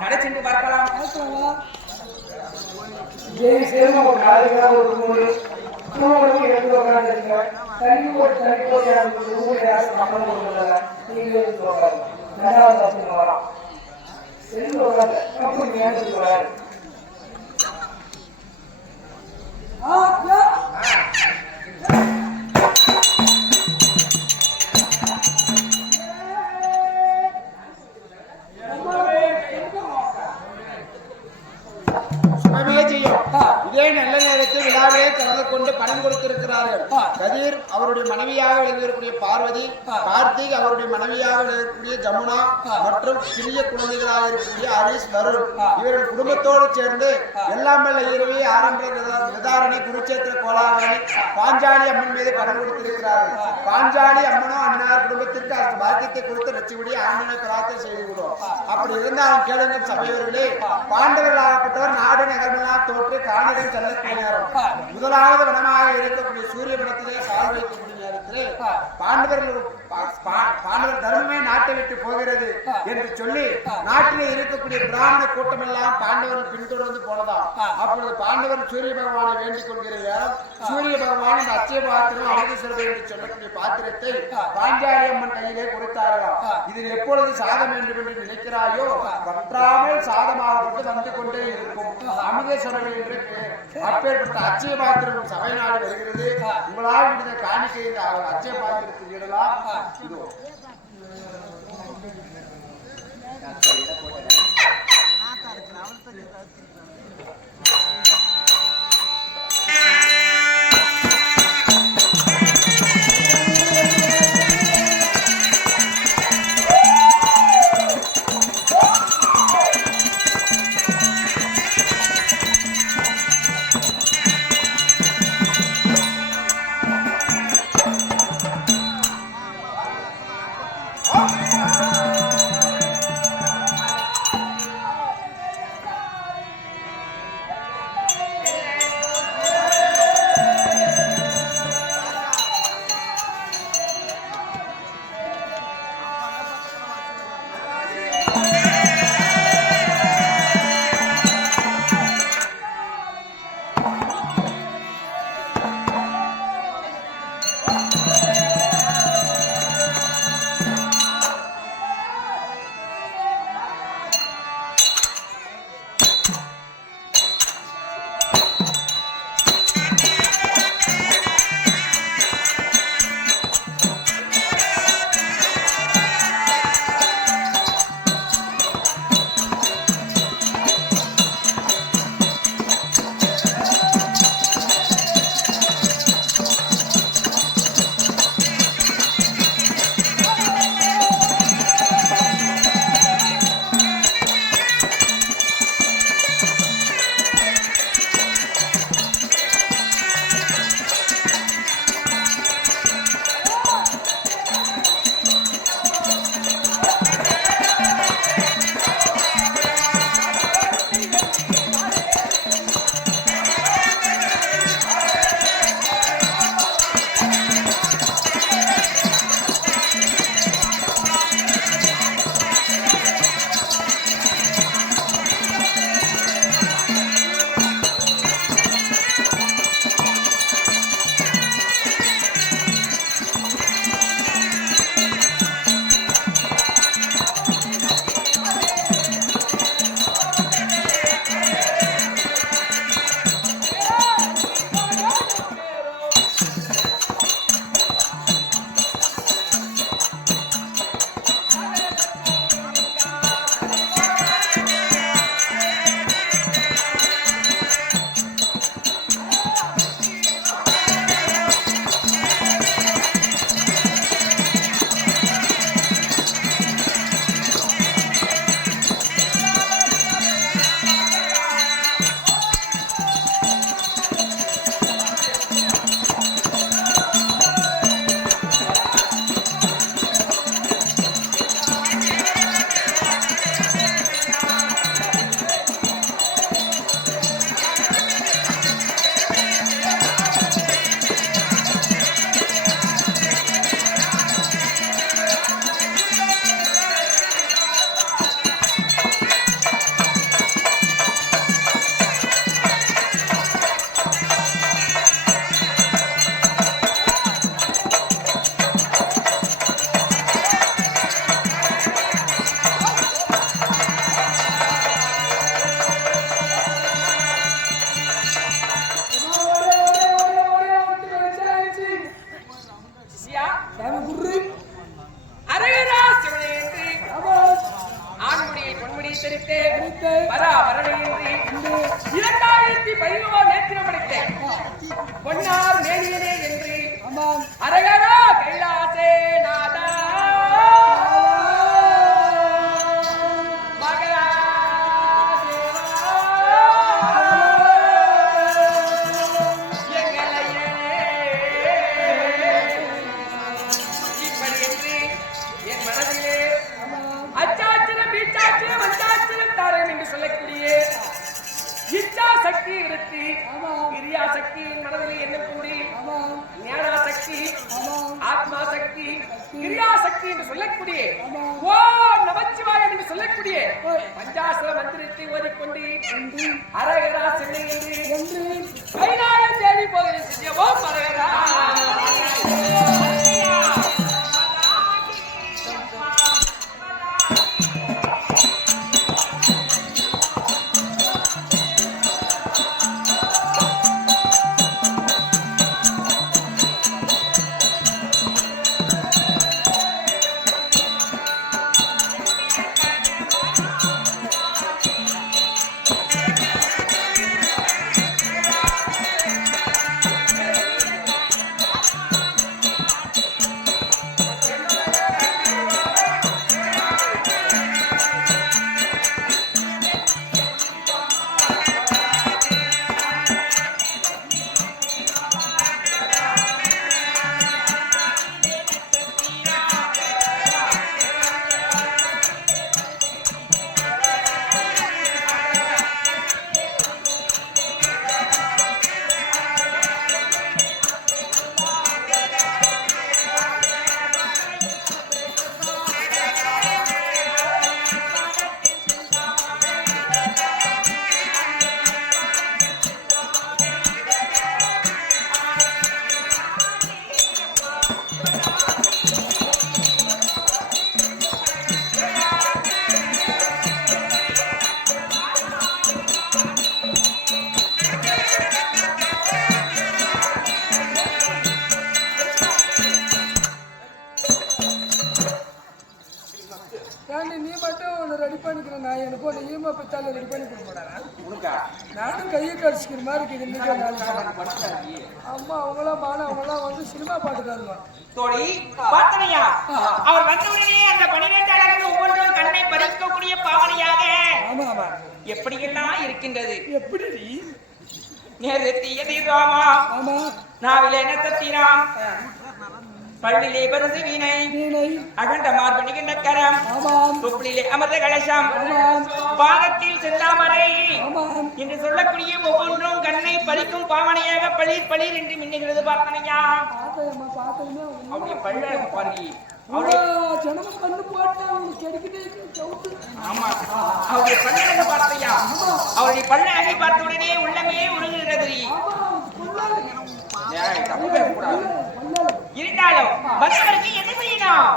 நடச்சென்று பார்க்கலாம். ஜெய் சேரும் ஒரு நாளைக்காக ஒரு மூணு மூணு எடுத்து உட்காந்துருங்க. தண்ணி போட்டு சம்பளம் கொடுக்கல. நீங்களே உட்காரு. 2வது பசங்க வரலாம். செல்லு உட்காந்து கம்பெனி ஏன் வராது. இதே நல்ல நேரத்தில் விழாவிலே கலந்து கொண்டு பணம் கொடுத்திருக்கிறார்கள். கதிர் அவருடைய மனைவியாக எழுதியிருக்கூடிய பார்வதி, கார்த்திக் அவருடைய மனைவியாக எழுதியிருக்கூடிய ஜமுனா மற்றும் சிறிய குழந்தைகளாக இருக்கக்கூடிய ஹரிஷ், வருண் இவர்கள் குடும்பத்தோடு சேர்ந்து எல்லாம் வல்ல இரவி ஆரம்ப நிதாரணை குருச்சேத்திர கோலாகலி பாஞ்சாலி அம்மன் மீது பணம் கொடுத்திருக்கிறார்கள். பாஞ்சாலி அம்மனும் அண்ணார் குடும்பத்திற்கு அந்த பாக்கியத்தை கொடுத்து லட்சுமி ஆண்டனை பிரார்த்தனை செய்துவிடும். அப்படி இருந்தாலும் கேளுங்க சபையவர்களே, பாண்டவர்களாகப்பட்டவர் நாடு நகர்மெல்லாம் தோற்று காணிடம் செல்லக்கூடிய நேரம். முதலாவது வனமாக இருக்கக்கூடிய சூரிய படத்திலே கால் வைக்கக்கூடிய நேரத்திலே பாண்டவர் தர்மமே நாட்டை விட்டு போகிறது என்று சொல்லி நாட்டிலே இருக்கக்கூடிய பிராமண கூட்டம் எல்லாம் பாண்டவர்கள் பின்தொடர்ந்து போனதாம். அப்பொழுது பாண்டவர் சூரிய பகவானை வேண்டிக் கொள்கிற நேரம் சூரிய பகவான் இந்த அச்சய பாத்திரம் அழகு செல்வது என்று சொல்லக்கூடிய பாத்திரத்தை பாஞ்சாலி அம்மன் கையிலே கொடுத்தார்களாம். இதில் எப்பொழுது சாதம் வேண்டும் என்று நினைக்கிறாயோ வற்றாமல் சாதமாகப்பட்டு வந்து கொண்டே இருக்கும் அமிர்தேஸ்வரர்கள் என்று அப்பேற்பட்ட அச்சய பாத்திரம் சபை நாடு வருகிறது. உங்களால் முடிந்த காணிக்கை அச்சய பாத்திரத்தில் இடலாம். இதோ பராபரணையின்றி 2015 கிரியா சக்தியின் மனதில் எண்ணக்கூடிய ஞான சக்தி, ஆத்மா சக்தி, கிரியா சக்தி என்று சொல்லக்கூடிய ஓ நமச்சிவாய என்று சொல்லக்கூடிய பஞ்சாசர மந்திரத்தை ஓதிக்கொண்டு அரகரா சென்னை என்று கைலாயம் தேடி போகிற செய்யவோ அரகரா. நீ மட்டும் ஒன்று ரெடி பண்ணிக்கிறேன். நான் எனக்கு ஒன்று ஈமா பித்தால ரெடி பண்ணி கொடுக்க மாட்டேன். நானும் கையை கடிச்சிக்கிற மாதிரி இருக்குது இன்னைக்கு. அம்மா அவங்களாம் அவங்களாம் வந்து சினிமா பாட்டுக்காருங்க தோழி பார்த்தனையா அவர் வந்தவுடனே அந்த 12 அழகு ஒவ்வொன்றும் கண்ணை பறிக்கக்கூடிய பாவனையாக எப்படியெல்லாம் இருக்கின்றது. எப்படி நேரத்தியதி ராமா நாவிலே நத்தத்தினாம் பள்ளியிலே பரிசு வீணை அகண்ட மார்பணிகின்ற கரம் தொப்புளிலே அமர்ந்த கலசம் பாதத்தில் செந்தாமரை என்று சொல்லக்கூடிய ஒவ்வொன்றும் கண்ணை பறிக்கும் பாவனையாக பளிர் பளிர் என்று மின்னுகிறது. பார்த்தனையா அவருடைய பள்ளம் பாருங்க. அவருடைய பள்ளம் பார்த்தையா அவருடைய பள்ளை பார்த்த உடனே உள்ளமே உருகுகிறது. இருந்தாலும் பக்தருக்கு என்ன செய்யணும்?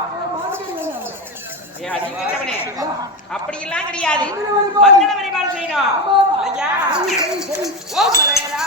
அப்படி எல்லாம் கிடையாது. பக்தன வழிபாடு செய்யணும் ஐயா. ஓ மலையரா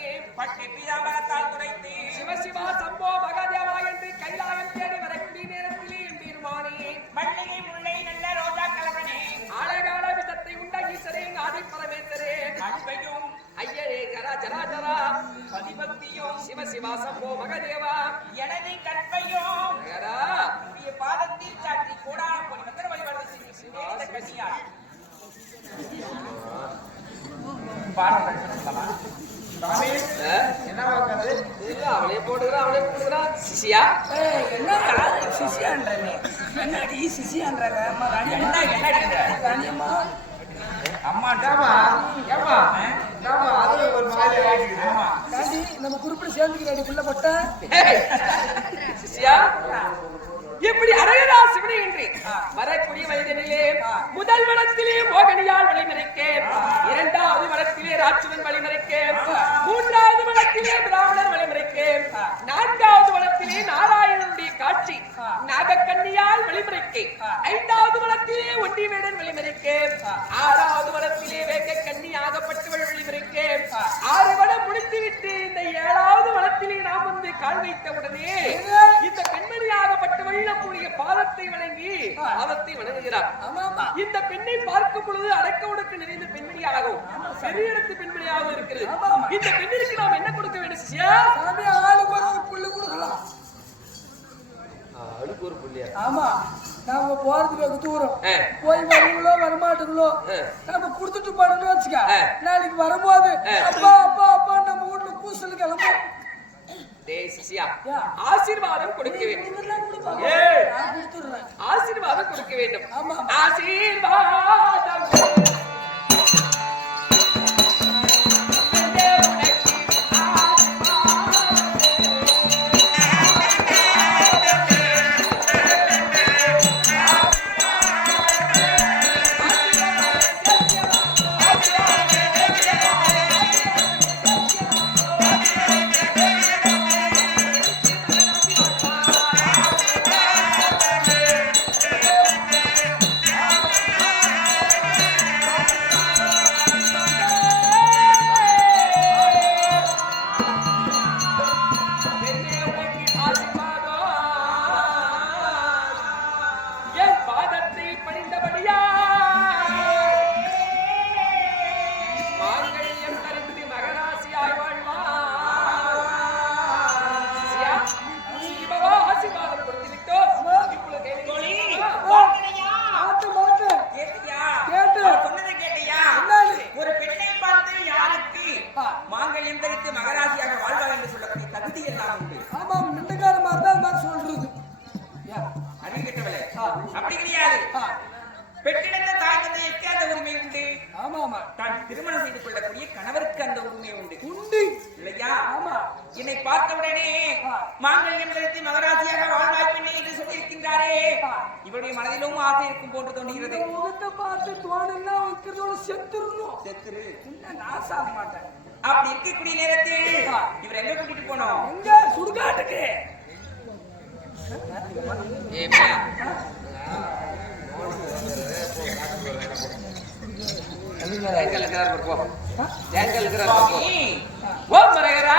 உடனே பட்டு பீதாம்பரத்தால் துடைத்து சிவசிவா சம்போ மகாதேவா என்று கைலாயம் தேடி வரக்கூடிய நேரத்திலே என் தீர்மானே மல்லிகை முல்லை நல்ல ரோஜா கலவனே அழகான விதத்தை உண்ட ஈஸ்வரே ஆதி பரமேஸ்வரே அன்பையும் ஐயரே ஜரா ஜரா ஜரா பதிபக்தியும் சிவசிவா சம்போ மகாதேவா எனது கற்பையும் ஜரா உடைய பாதத்தில் சாற்றி கோடான கோடி மந்திர வழிபாடு செய்து சிந்தேரித்த கன்னியார் என்ன பார்க்கறது? அவளே போடுகிறான் சிசியா என்ன சிசியான்ற நீ என்னடி சிசியான்றாங்க அம்மா ராணியம்மா அது ஒரு மாதிரி ஆயிடுச்சு. ராணி நம்ம குறிப்பிட சேர்ந்துக்கிறாடி புள்ள பட்ட சிசியா இப்படி அழகரா சிவனை என்று வரக்கூடிய வயதினிலே முதல் வனத்திலே மோகனியால் வழிமறைக்க இரண்டாவது வனத்திலே ராட்சதன் வழிமறைக்க மூன்றாவது வனத்திலே பிராமணர் வழிமறைக்க நான்காவது வனத்திலே நாராயணனுடைய காட்சி நாகக்கண்ணியால் வழிமறைக்க ஐந்தாவது வனத்திலே ஒண்டி வேடன் வழிமறைக்க ஆறாவது வனத்திலே வேக கண்ணி ஆகப்பட்டவள் வழிமறைக்க ஆறு வனம் முடித்துவிட்டு இந்த ஏழாவது வனத்திலே நாம் வந்து கால் வைத்த உடனே இந்த பெண்மணியாகப்பட்டவள் நம்முடைய பாதத்தை வணங்கி பாதத்தை வணங்குகிறார். இந்த பெண்ணை பார்க்கும் பொழுது அடக்க உடக்க நிறைந்த பெண்மணியாகவும் பெரிய இடத்து பெண்மணியாகவும் இருக்கிறது. இந்த பெண்ணிற்கு நாம் என்ன கொடுக்க வேண்டும் சிஷ்யா? சாமி ஆளுக்கு ஒரு புல்லு கொடுக்கலாம். ஆளுக்கு ஒரு புள்ளியா? ஆமா, நாம போறது வெகு தூரம் போய் வருங்களோ வரமாட்டுங்களோ நம்ம கொடுத்துட்டு போடணும்னு வச்சுக்க. நாளைக்கு வரும்போது அப்பா அப்பா அப்பா நம்ம வீட்டுல கூசல் கிளம்பும். டேய் சிஷ்யா, ஆசீர்வாதம் கொடுக்க வேண்டும். நான் கொடுத்துடுறேன். ஆசீர்வாதம் கொடுக்க வேண்டும். ஆமா. ஆசீர்வாதம் மாங்கல்யம் தரித்து மகராசியாக வாழ்வார் என்று சொல்லக்கூடிய தகுதி எல்லாம் உண்டு. ஆமா, நின்றுக்கார மாதிரி தான் மாதிரி சொல்றது. அறிவு கெட்டவளே, அப்படி கிடையாது. பெற்றெடுத்த தாய் தந்தைக்கு அந்த உரிமை உண்டு. ஆமா ஆமா, தான் திருமணம் செய்து கொள்ளக்கூடிய கணவருக்கு அந்த உரிமை உண்டு உண்டு இல்லையா? ஆமா. என்னை பார்த்தவுடனே மாங்கல்யம் தரித்து மகராசியாக வாழ்வாய் பெண்ணே என்று சொல்லியிருக்கின்றாரே, இவருடைய மனதிலும் ஆசை இருக்கும் போன்று தோன்றுகிறது. இந்த முகத்தை பார்த்து தோணுன்னா வைக்கிறதோட செத்துருணும். செத்துரு. இல்ல, நான் சாக மாட்டேன். அப்படி இருக்கக்கூடிய நேரத்தில் இவர் எங்க கூட்டிட்டு போனோம்? எங்க? சுடுகாட்டுக்கு. ஓம் மரகரா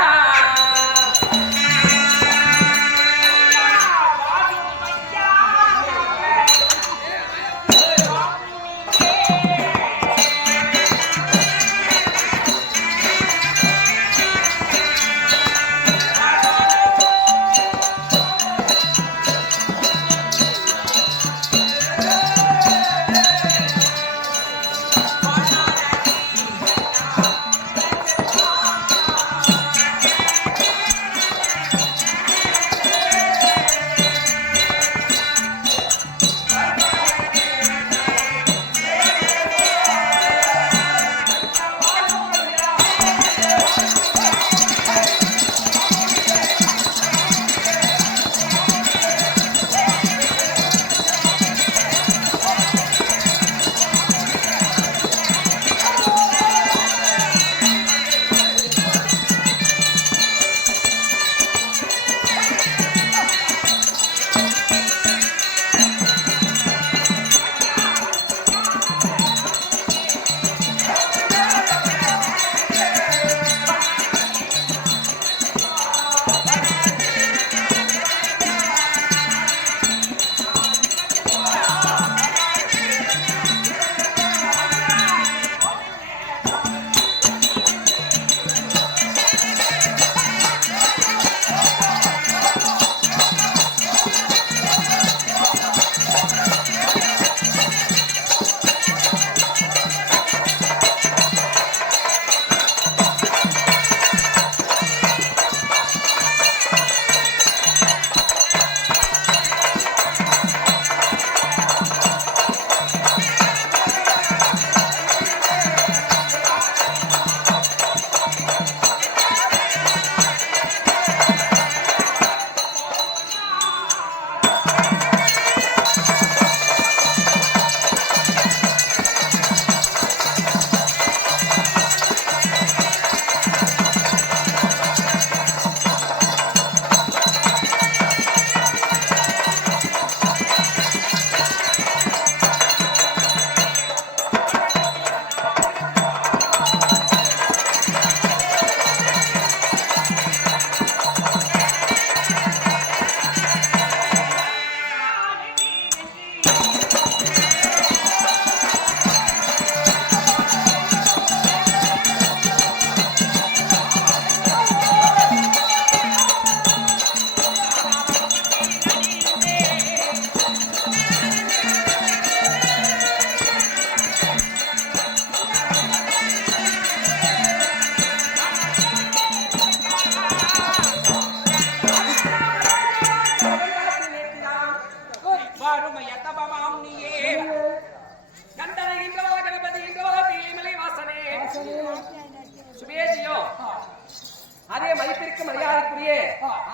அதே மதிப்பிற்கு மரியாதைக்குரிய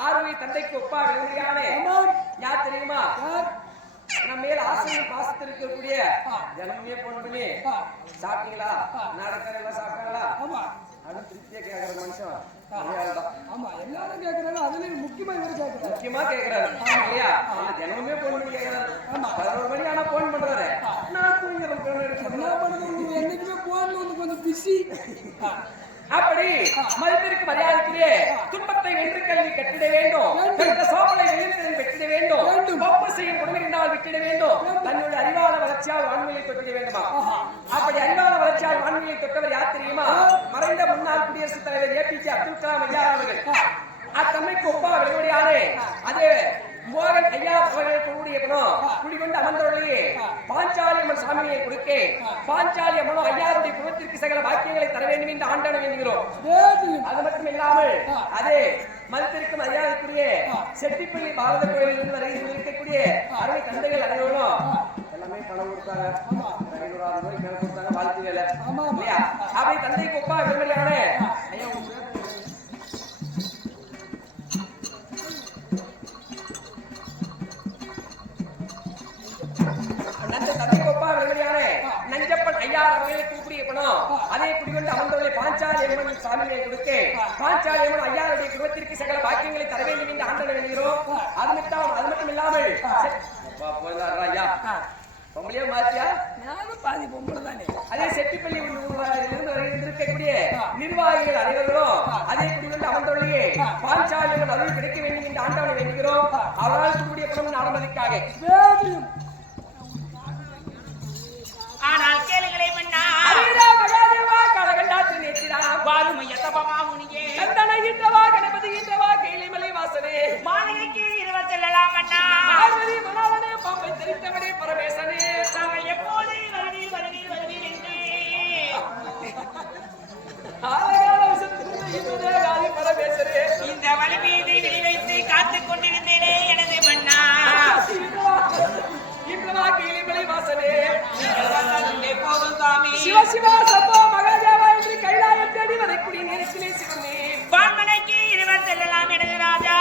ஆர்வி தந்தைக்கு ஒப்பா விளங்குகிறானே யார் தெரியுமா? நம்ம மேல ஆசையும் பாசத்திருக்கக்கூடிய ஜனமே போன் பண்ணி சாப்பிட்டீங்களா நடக்கிறதெல்லாம் சாப்பிட்டாங்களா அப்படின்னு திருப்தியா கேட்கிற மனுஷன். ஆமா எல்லாரும் கேட்கறாங்க. அதுலயும் முக்கியமா இவரு கேட்கறாரு. முக்கியமா கேட்கிறாரு இல்லையா? தினமுமே போன் பண்ணி கேட்கிறாரு. 11 மணி ஆனா போன் பண்றாரு. நான் தூங்குறேன். என்ன பண்ணுறது? என்னைக்குமே போன்ல வந்து கொஞ்சம் பிஸி. அப்படி மதிப்பிற்கு மரியாதைக்குரிய துன்பத்தை வென்று கல்வி கட்டிட வேண்டும். பெற்ற சோழனை வெளியில் வெட்டிட வேண்டும். பப்பு செய்யும் கொடுமை என்றால் விட்டிட வேண்டும். தன்னுடைய அறிவான வளர்ச்சியால் வான்மையை தொட்டிட வேண்டுமா? அப்படி அறிவான வளர்ச்சியால் வான்மையை தொட்டவர் யார் தெரியுமா? மறைந்த முன்னாள் குடியரசுத் தலைவர் APJ அப்துல் கலாம் ஐயா அவர்கள். அத்தன்மைக்கு ஒப்பா வெளிவடியாரே அதே மோகன் ஐயா அவர்கள் கூடிய குடிகொண்டு அமர்ந்தவர்களே பாஞ்சாலி அம்மன் சாமியை கொடுக்க பாஞ்சாலி அம்மனும் ஐயாருடைய குலத்திற்கு சகல பாக்கியங்களை தர வேண்டும் என்று ஆண்டாட வேண்டுகிறோம். அது மட்டும் இல்லாமல் அதே மதத்திற்கு மரியாதைக்குரிய செட்டிப்பள்ளி பாரத கோயிலில் இருந்து வரையில் இருக்கக்கூடிய அருமை தந்தைகள் அனைவரும் எல்லாமே பணம் கொடுத்தாங்க. 500 ரூபாய் மேல கொடுத்தாங்க. வாழ்த்துக்கள் இல்லையா? அப்படி தந்தைக்கு ஒப்பா விரும்பலையான ஐயா நஞ்சப்பன் ஐயா அவர்களை கூப்பிடிய பணம் அதே குடிகொண்டு அமர்ந்தவர்களை பாஞ்சாலி அம்மன் சாமியை கொடுக்க பாஞ்சாலி அம்மன் ஐயாருடைய குடும்பத்திற்கு சகல பாக்கியங்களை தர வேண்டும் என்று ஆண்டன வேண்டுகிறோம். அது மட்டும் இல்லாமல் பொம்பளையா மாத்தியா? நானும் பாதி பொம்பளை தானே. அதே செட்டிப்பள்ளி இருந்து இருக்கக்கூடிய நிர்வாகிகள் அனைவர்களும் அதே குடிகொண்டு அமர்ந்தவர்களே பாஞ்சாலி அம்மன் அருள் கிடைக்க வேண்டும் என்று ஆண்டவனை வேண்டுகிறோம். அவரால் கூடிய பணம் ஆரம்பதிக்காக ஆனால் கேளுங்களே மன்னா அரிரா மகாதேவா கலகண்டாத்து நேத்திரா வாழும் எத்தபமா முனியே கந்தனை இன்றவா கணபதி இன்றவா கைலிமலை வாசனே மாளிகைக்கு இருவர் செல்லலாம் மன்னா பார்வதி மணாளனே பாம்பை தெரித்தவனே பரமேசனே தாங்கள் எப்போது வருவீர் என்று ஆலகால விசத்திற்கு இன்றதே காலி பரமேசனே இந்த வழி மீது விழி வைத்து காத்துக் கொண்டிருந்தேனே எனது மன்னா இன்றவா கைலிமலை வாசனே எப்போதும் சாமி சிவ சிவா சப்பா மகாதேவா என்று கைலாயம் தேடி வரக்கூடிய நேரத்திலே சிவனே வான்மலைக்கு இருவர் செல்லலாம் எனது ராஜா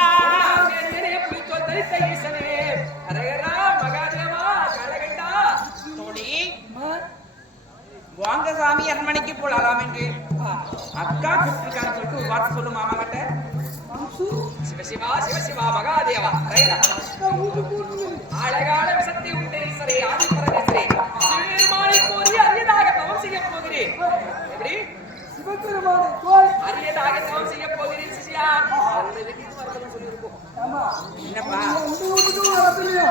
புலித்தோ தரித்த ஈசனே அரகரா மகாதேவா கலகண்டா தோழி வாங்க சாமி அரண்மனைக்கு போலாம் என்று அக்கா கூப்பிட்டுருக்கான்னு சொல்லிட்டு ஒரு வார்த்தை சொல்லு மாமா கிட்ட. சிவசிவா சிவசிவா மகாதேவா அழகான விசத்தை உண்டு ஈஸ்வரே ஆதி பரமேஸ்வரே சிவபெருமானை கோரி அரியதாக தவம் செய்ய போகிறேன். எப்படி சிவபெருமானை கோரி அரியதாக தவம் செய்ய போகிறேன் சிசியா. என்னப்பா அந்த வீட்டுக்கு வரலையா?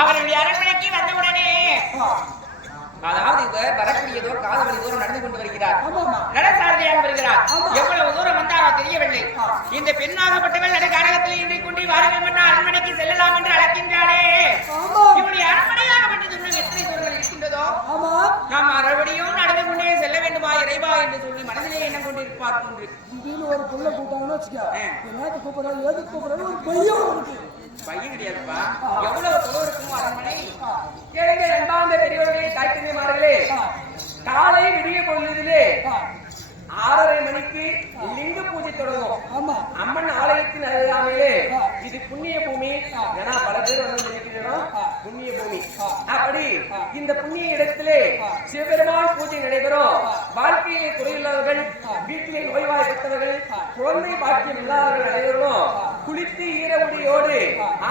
அவருடைய அரண்மனைக்கு வந்தவுடனே அதாவது இவர் வரக்கூடியதோ காதவழி தூரம் நடந்து கொண்டு வருகிறார். நடசாரதியாக வருகிறார். எவ்வளவு தூரம் வந்தாரோ தெரியவில்லை. இந்த பெண்ணாகப்பட்டவள் நடு காரகத்தில் இன்றைக்கு கொண்டு வாருங்கள் மன்னா அரண்மனைக்கு செல்லலாம் என்று அழைக்கின்றாரே. இவருடைய அரண்மனை உள்ள கூட்டாங்கன்னு வச்சுக்க என்னத்து கூப்பிடுறா எதுக்கு கூப்பிடுறான்னு ஒரு பையன் இருக்கு பையன் கிடையாதுப்பா. எவ்வளவு தொலைவு இருக்குமோ அரண்மனை. கேளுங்க அன்பார்ந்த பெரியவர்களே தாய்த்தந்தைமார்களே, காலை விடிய பொழுதிலே 6:30 மணிக்கு லிங்க பூஜை தொடங்கும். ஆமா அம்மன் ஆலயத்தின் அருகாமையிலே இது புண்ணிய பூமி. ஏன்னா பல பேர் வந்து நினைக்கிறோம் புண்ணிய பூமி. அப்படி இந்த புண்ணிய இடத்திலே சிவபெருமான் பூஜை நடைபெறும். வாழ்க்கையிலே குறையுள்ளவர்கள், வீட்டிலே நோய்வாய்ப்பட்டவர்கள், குழந்தை பாக்கியம் இல்லாதவர்கள் அனைவரும் குளித்து ஈரமுடியோடு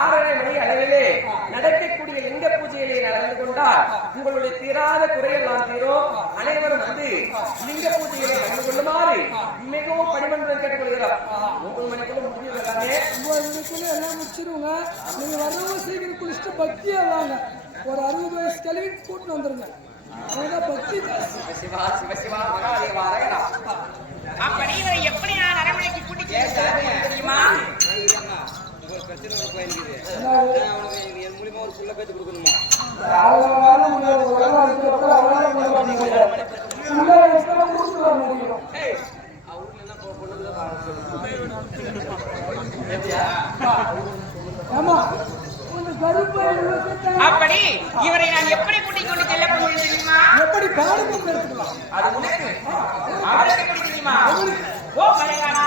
6:30 மணி அளவிலே நடக்கக்கூடிய லிங்க பூஜையிலே நடந்து கொண்டால் உங்களுடைய தீராத குறையெல்லாம் தீரும். அனைவரும் வந்து லிங்க பூஜையிலே கலந்து கொள்ளுமாறு மிகவும் பணிமன்றம் கேட்டுக்கொள்கிறோம். 9 மணிக்குள்ள முடிஞ்சு எல்லாமே 9 மணிக்குள்ள எல்லாம் முடிச்சிருவாங்க. நீங்க வரவங்க சீக்கிரம் குளிச்சுட்டு பக்தியா வாங்க. ஒரு 60 வயசு கல்வி கூட்டிட்டு வந்துருங்க. அவங்கதான் பக்தி ஜாஸ்தி. சிவா சிவசிவா மகாதேவா அரகரா. அப்படி இவரை எப்படி நான் அரண்மனைக்கு கூட்டிட்டு செல்வது தெரியுமா? ஒரு பிரச்சனை ஒரு கோயிலுக்கு அவனுக்கு என் மூலியமா ஒரு புள்ள பேத்து கொடுக்கணுமா? அப்படி இவரை நான் எப்படி கூட்டிக் கொண்டு செல்ல போகிறேன் தெரியுமா? எப்படி பாடுபட்டு எடுத்துக்கலாம். அது உனக்கு அவளுக்கு எப்படி தெரியுமா? ஓ மலையாளா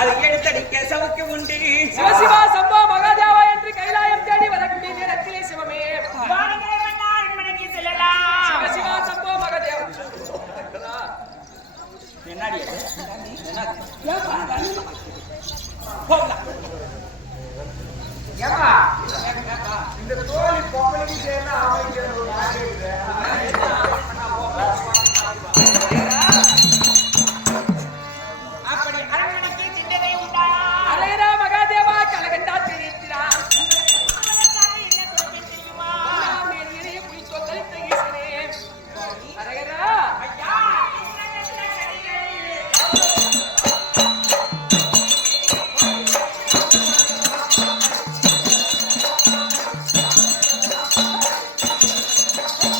அது எடுத்தடிக்க சவுக்கு உண்டு. சிவசிவா சம்பா மகாதேவா என்று கைலாயம் தேடி வரக்கூடிய நேரத்திலே சிவமே அரண்மனைக்கு செல்லலாம். சிவசிவா சம்பா மகாதேவா. என்னடி ஏமா இந்த தோழி பொம்பளைக்கு சேர்ந்து அவங்க அப்படி அரண்மனைக்கு சென்றதே உண்டா? அலைரா மகாதேவா கலகண்டா தெரிவிக்கிறார். என்ன கொடுப்பேன் தெரியுமா? மேலே புலித்தோல் தரித்த ஈசனே. அரகரா ஐயா ஆ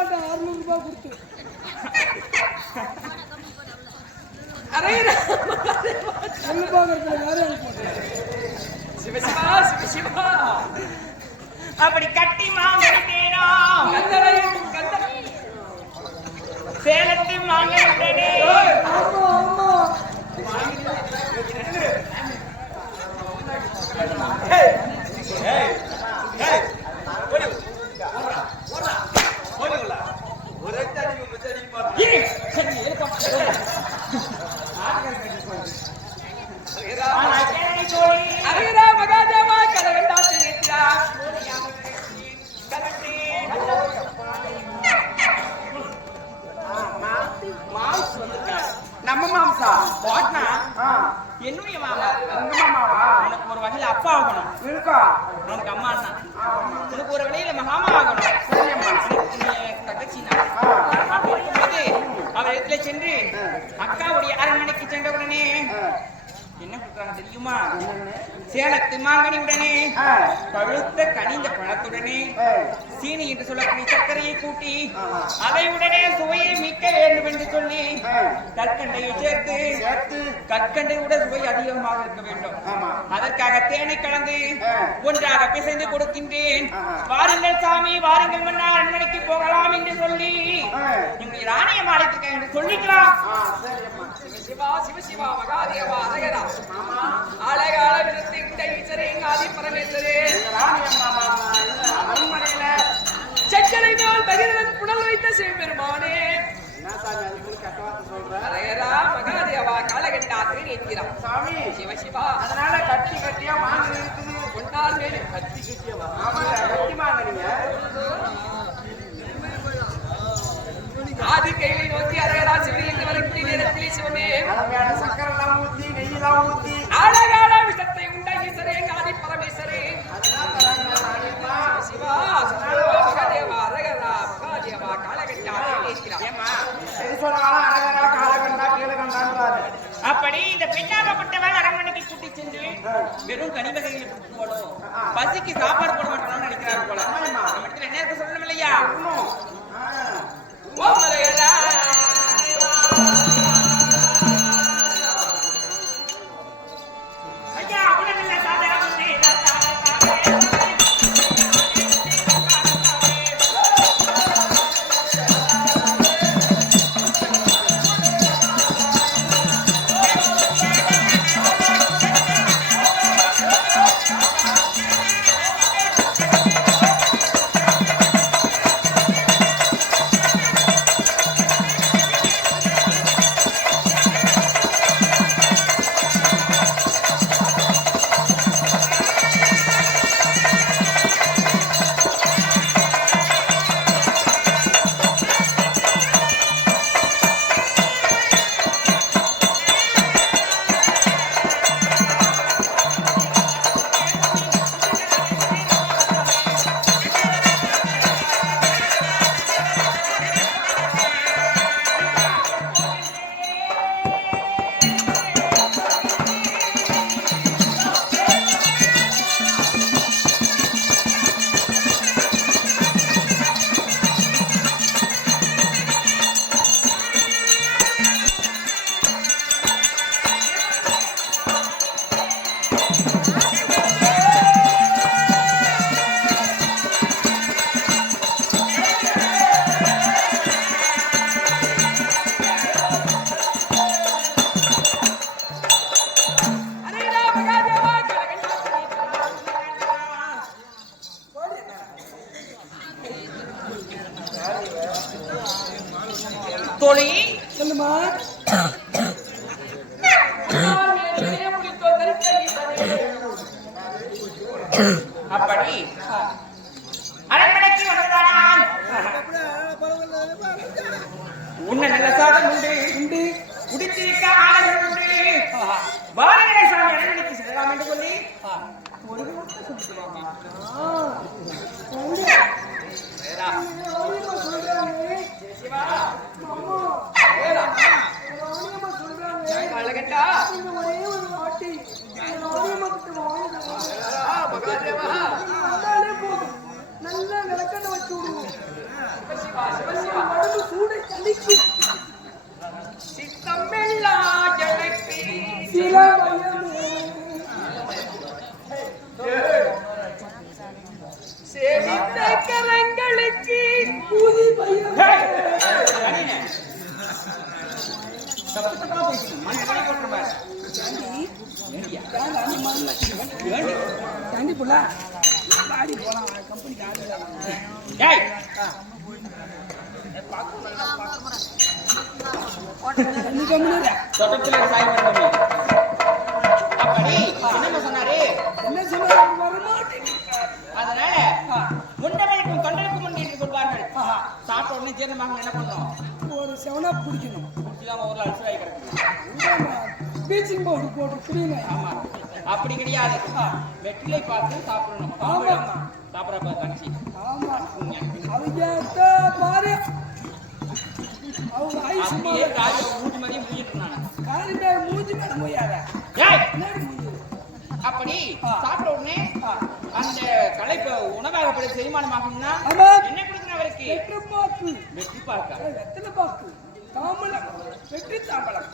மாட்டேன் 600 ரூபாய் கொடுத்து. அரையரா சொல்லு பாக்கிறதுல வேற எனக்கு போட்டேன். சிவசிவா சிவசிவா அப்படி கட்டி மாங்கனி தேனோம் கந்தரை சேலத்து மாங்கனி தேனே ஆமா ஆமா அரையரா மகாதேவா கலகண்டா தேத்தியா மாம்ஸ் வந்திருக்காரு. நம்ம மாம்சா பாட்னா என்னுடைய மாமா உனக்கு ஒரு வகையில அப்பா ஆகணும் உனக்கு அம்மா அண்ணா உனக்கு ஒரு வகையில மாமா ஆகணும் தங்கச்சினா அப்படி இருக்கும்போது அவர் இடத்துல சென்று அக்காவுடைய அரண்மனைக்கு சென்றவுடனே என்ன கொடுக்குறாங்க தெரியுமா? சேலத்து மாங்கனி உடனே பழுத்த கனிந்த பழத்துடனே சீனி என்று சொல்லக்கூடிய சர்க்கரையை கூட்டி அதை உடனே சுவையை மீட்க வேண்டும் என்று சொல்லி கற்கண்டையை சேர்த்து கற்கண்டையோட சுவை அதிகமாக இருக்க வேண்டும். அதற்காக தேனை கலந்து ஒன்றாக பிசைந்து கொடுக்கின்றேன். வாருங்கள் சாமி, வாருங்கள் மன்னா, அரண்மனைக்கு போகலாம் என்று சொல்லி எங்களுடைய ராணிய மாலைக்கு என்று சொல்லிக்கலாம். சிவசிவா சிவசிவா மகாதேவா அரையரா அழகால விதத்தை ஈஸ்வரன் ஆதி பரமேஸ்வரே சக்கரை மேல் பகிரவன் புனல் வைத்த சிவபெருமானே அரையரா மகாதேவா காலகண்டா திருநீத்திரம் சாமி சிவசிவா அதனால கட்டி கட்டியா மாங்கனி இருக்குது. ஒன்றால் மேலே கட்டி கட்டியவா? ஆமாங்க, கட்டி மாங்கனிங்க. ஆதி கையை நோக்கி அரையரா சிவலிங்க வரக்கூடிய நேரத்திலே சிவமே அழகான சக்கரை எல்லாம் ஊத்தி நெய் எல்லாம் ஊத்தி அழகான விஷத்தை உண்டாகி சரேங்க ஆதி பரமேஸ்வரே சிவா மகாதேவா அரையரா மகாதேவா காலகண்டா திருநீத்திரம் ஏமா எது சொன்னாலும் அழகா காலகண்டா கீழகண்டான்னு அப்படி இந்த பெண்ணாகப்பட்டவள் அரண்மனைக்கு கூட்டி சென்று வெறும் கனிவகைகளை கொடுத்து போடும் பசிக்கு சாப்பாடு போட மாட்டோம்னு நினைக்கிறாரு போல. நம்ம இடத்துல என்ன இருக்கு சொல்லணும் இல்லையா? ஓம் அரையரா ஐயா உடனே சாதகம் தோழி சொல்லுமா. அப்படி அரண்மனைக்கு வந்ததான் உன்ன நல்ல சாதம் உண்டு குடித்திருக்க ஆளுகள் உண்டு. பாரதிய சாமி அரண்மனைக்கு செல்லலாம் என்று சொல்லி காலகண்டா ஒரே ஒரு வாட்டி மகாதேவா போதும். நல்ல விளக்கத்தை வச்சு விடுவோம். சிவா சிவா உடம்பு சூடை தணிக்கும் சித்தமெல்லாம் எனக்கு சில பயமே சேவித்த கரங்களுக்கு ஊதி பயமே தாண்டி புள்ள பாடி போலாம் கம்பெனிக்கு ஆடு ஏய் நீ கம்முனு தொடத்துல சாய் பண்ணி அப்படி என்ன சொன்னாரு என்ன சொன்னாரு வரமாட்டேங்க அதனால முண்டவனுக்கும் தொண்டனுக்கும் முன் என்று சொல்வார்கள் சாப்பிட்ட உடனே ஜீரணமாக என்ன பண்ணோம் ஒரு செவனா பிடிக்கணும் குடிச்சுதான் ஒரு அல்சராகி கிடக்கு பீச்சிங் பவுடர் போட்டு குடிங்க ஆமா அப்படி கிடையாது வெற்றிலை பார்த்து சாப்பிடணும் சாப்பிடறப்ப தங்கச்சி ஆமா அவங்க பாரு அவங்க ஆயுஷ் அப்படியே காரிய மூஞ்சி மாதிரியே மூஞ்சிட்டு இருந்தாங்க காலிட்ட மூஞ்சி மேல மொய்யாத ஏய்! முன்னாடி மூஞ்சி அப்படி சாப்பிட்ட உடனே அந்த களைப்பு உணவாகப்படி செரிமானமாகணும்னா ஆமா என்ன கொடுக்கணும் அவருக்கு வெற்றி பாக்கு வெற்றி பார்க்க வெத்தலை பாக்கு தாம்பலம் வெற்றி தாம்பலம்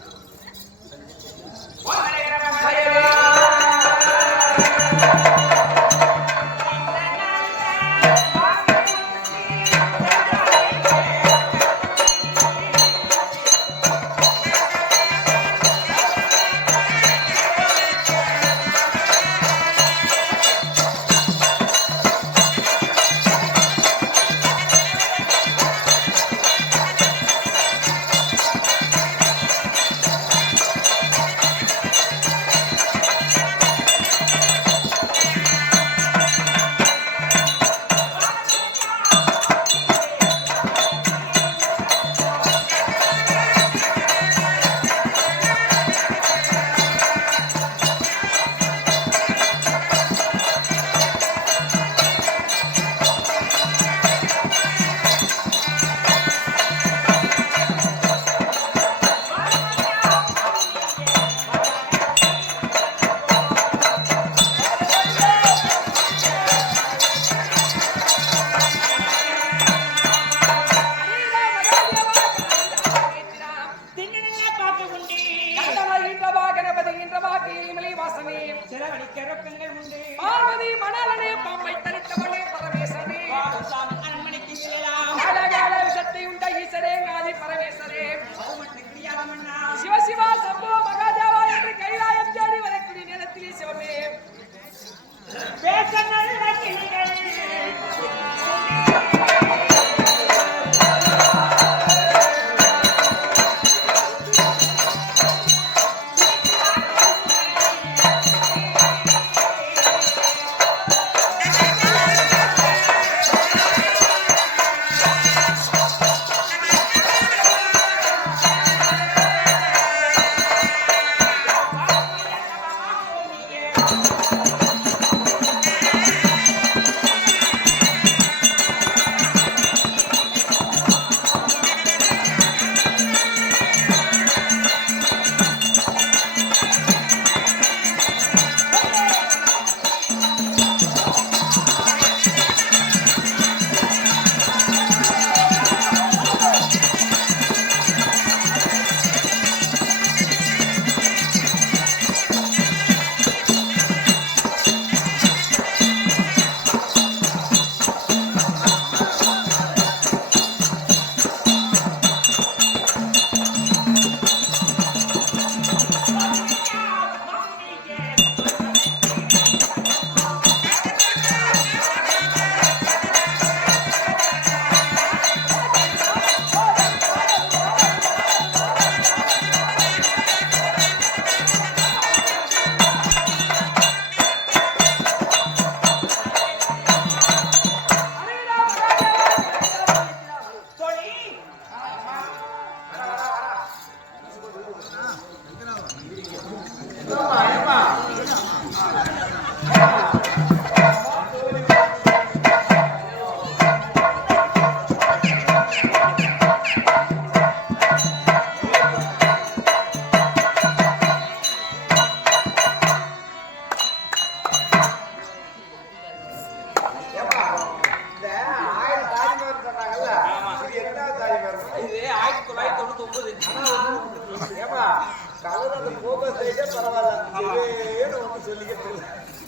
பார்வதி மணாலனே பாம்பை தரித்தவனே பரமேசனே அரண்மனைக்கு செல்லலாம் காலகால விஷத்தை உண்ட ஈசரே ஆதி பரமேசரே கிரியாதமன்னா சிவசிவா சம்போ மகாதேவா என்று கைலாயம் தேடி வரக்கூடிய நேரத்திலே சிவமே பேச நல்ல கிளிகள்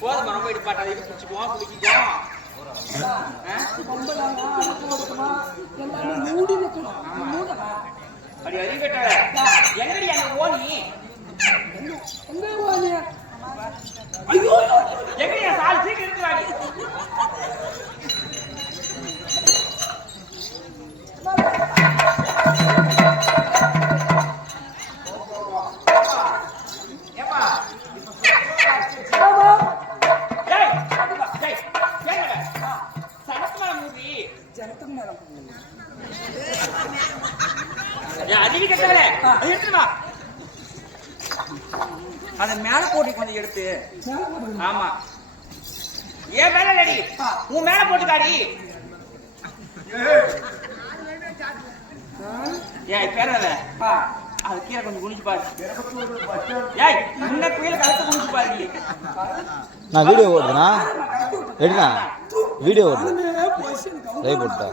போதும் ரொம்ப இடுப்பாட்டா இது பிடிச்சிக்குவோம் குளிக்குவோம் பொம்பளாங்க அடக்கம் ஒடுக்கமா எல்லாமே மூடி நிக்கணும் மூடமா அப்படி அறிவிட்டால எங்கடி அந்த ஓனி எங்க வாணிய ஐயோ எங்கடி அந்த சால் சீக்கிரம் இருக்குறாடி ஏப்பா ஆமா டேய் டேய் என்னங்க சனத்து மேல மூடி ஜனத்துக்கு மேல ஏன் அதிக கட்டவளே எடுத்து வா அத மேல போட்டு கொஞ்சம் எடுத்து ஆமா ஏன் மேல லடி உன் மேல போட்டுக்காடி ஏய் பேரல அது கீழே கொஞ்சம் குனிச்சு பாரு ஏய் முன்ன கீழே கழுத்து குனிச்சு பாரு நான் வீடியோ ஓடுறேனா எடுனா வீடியோ ஓடுறேன் லைவ் போட்டா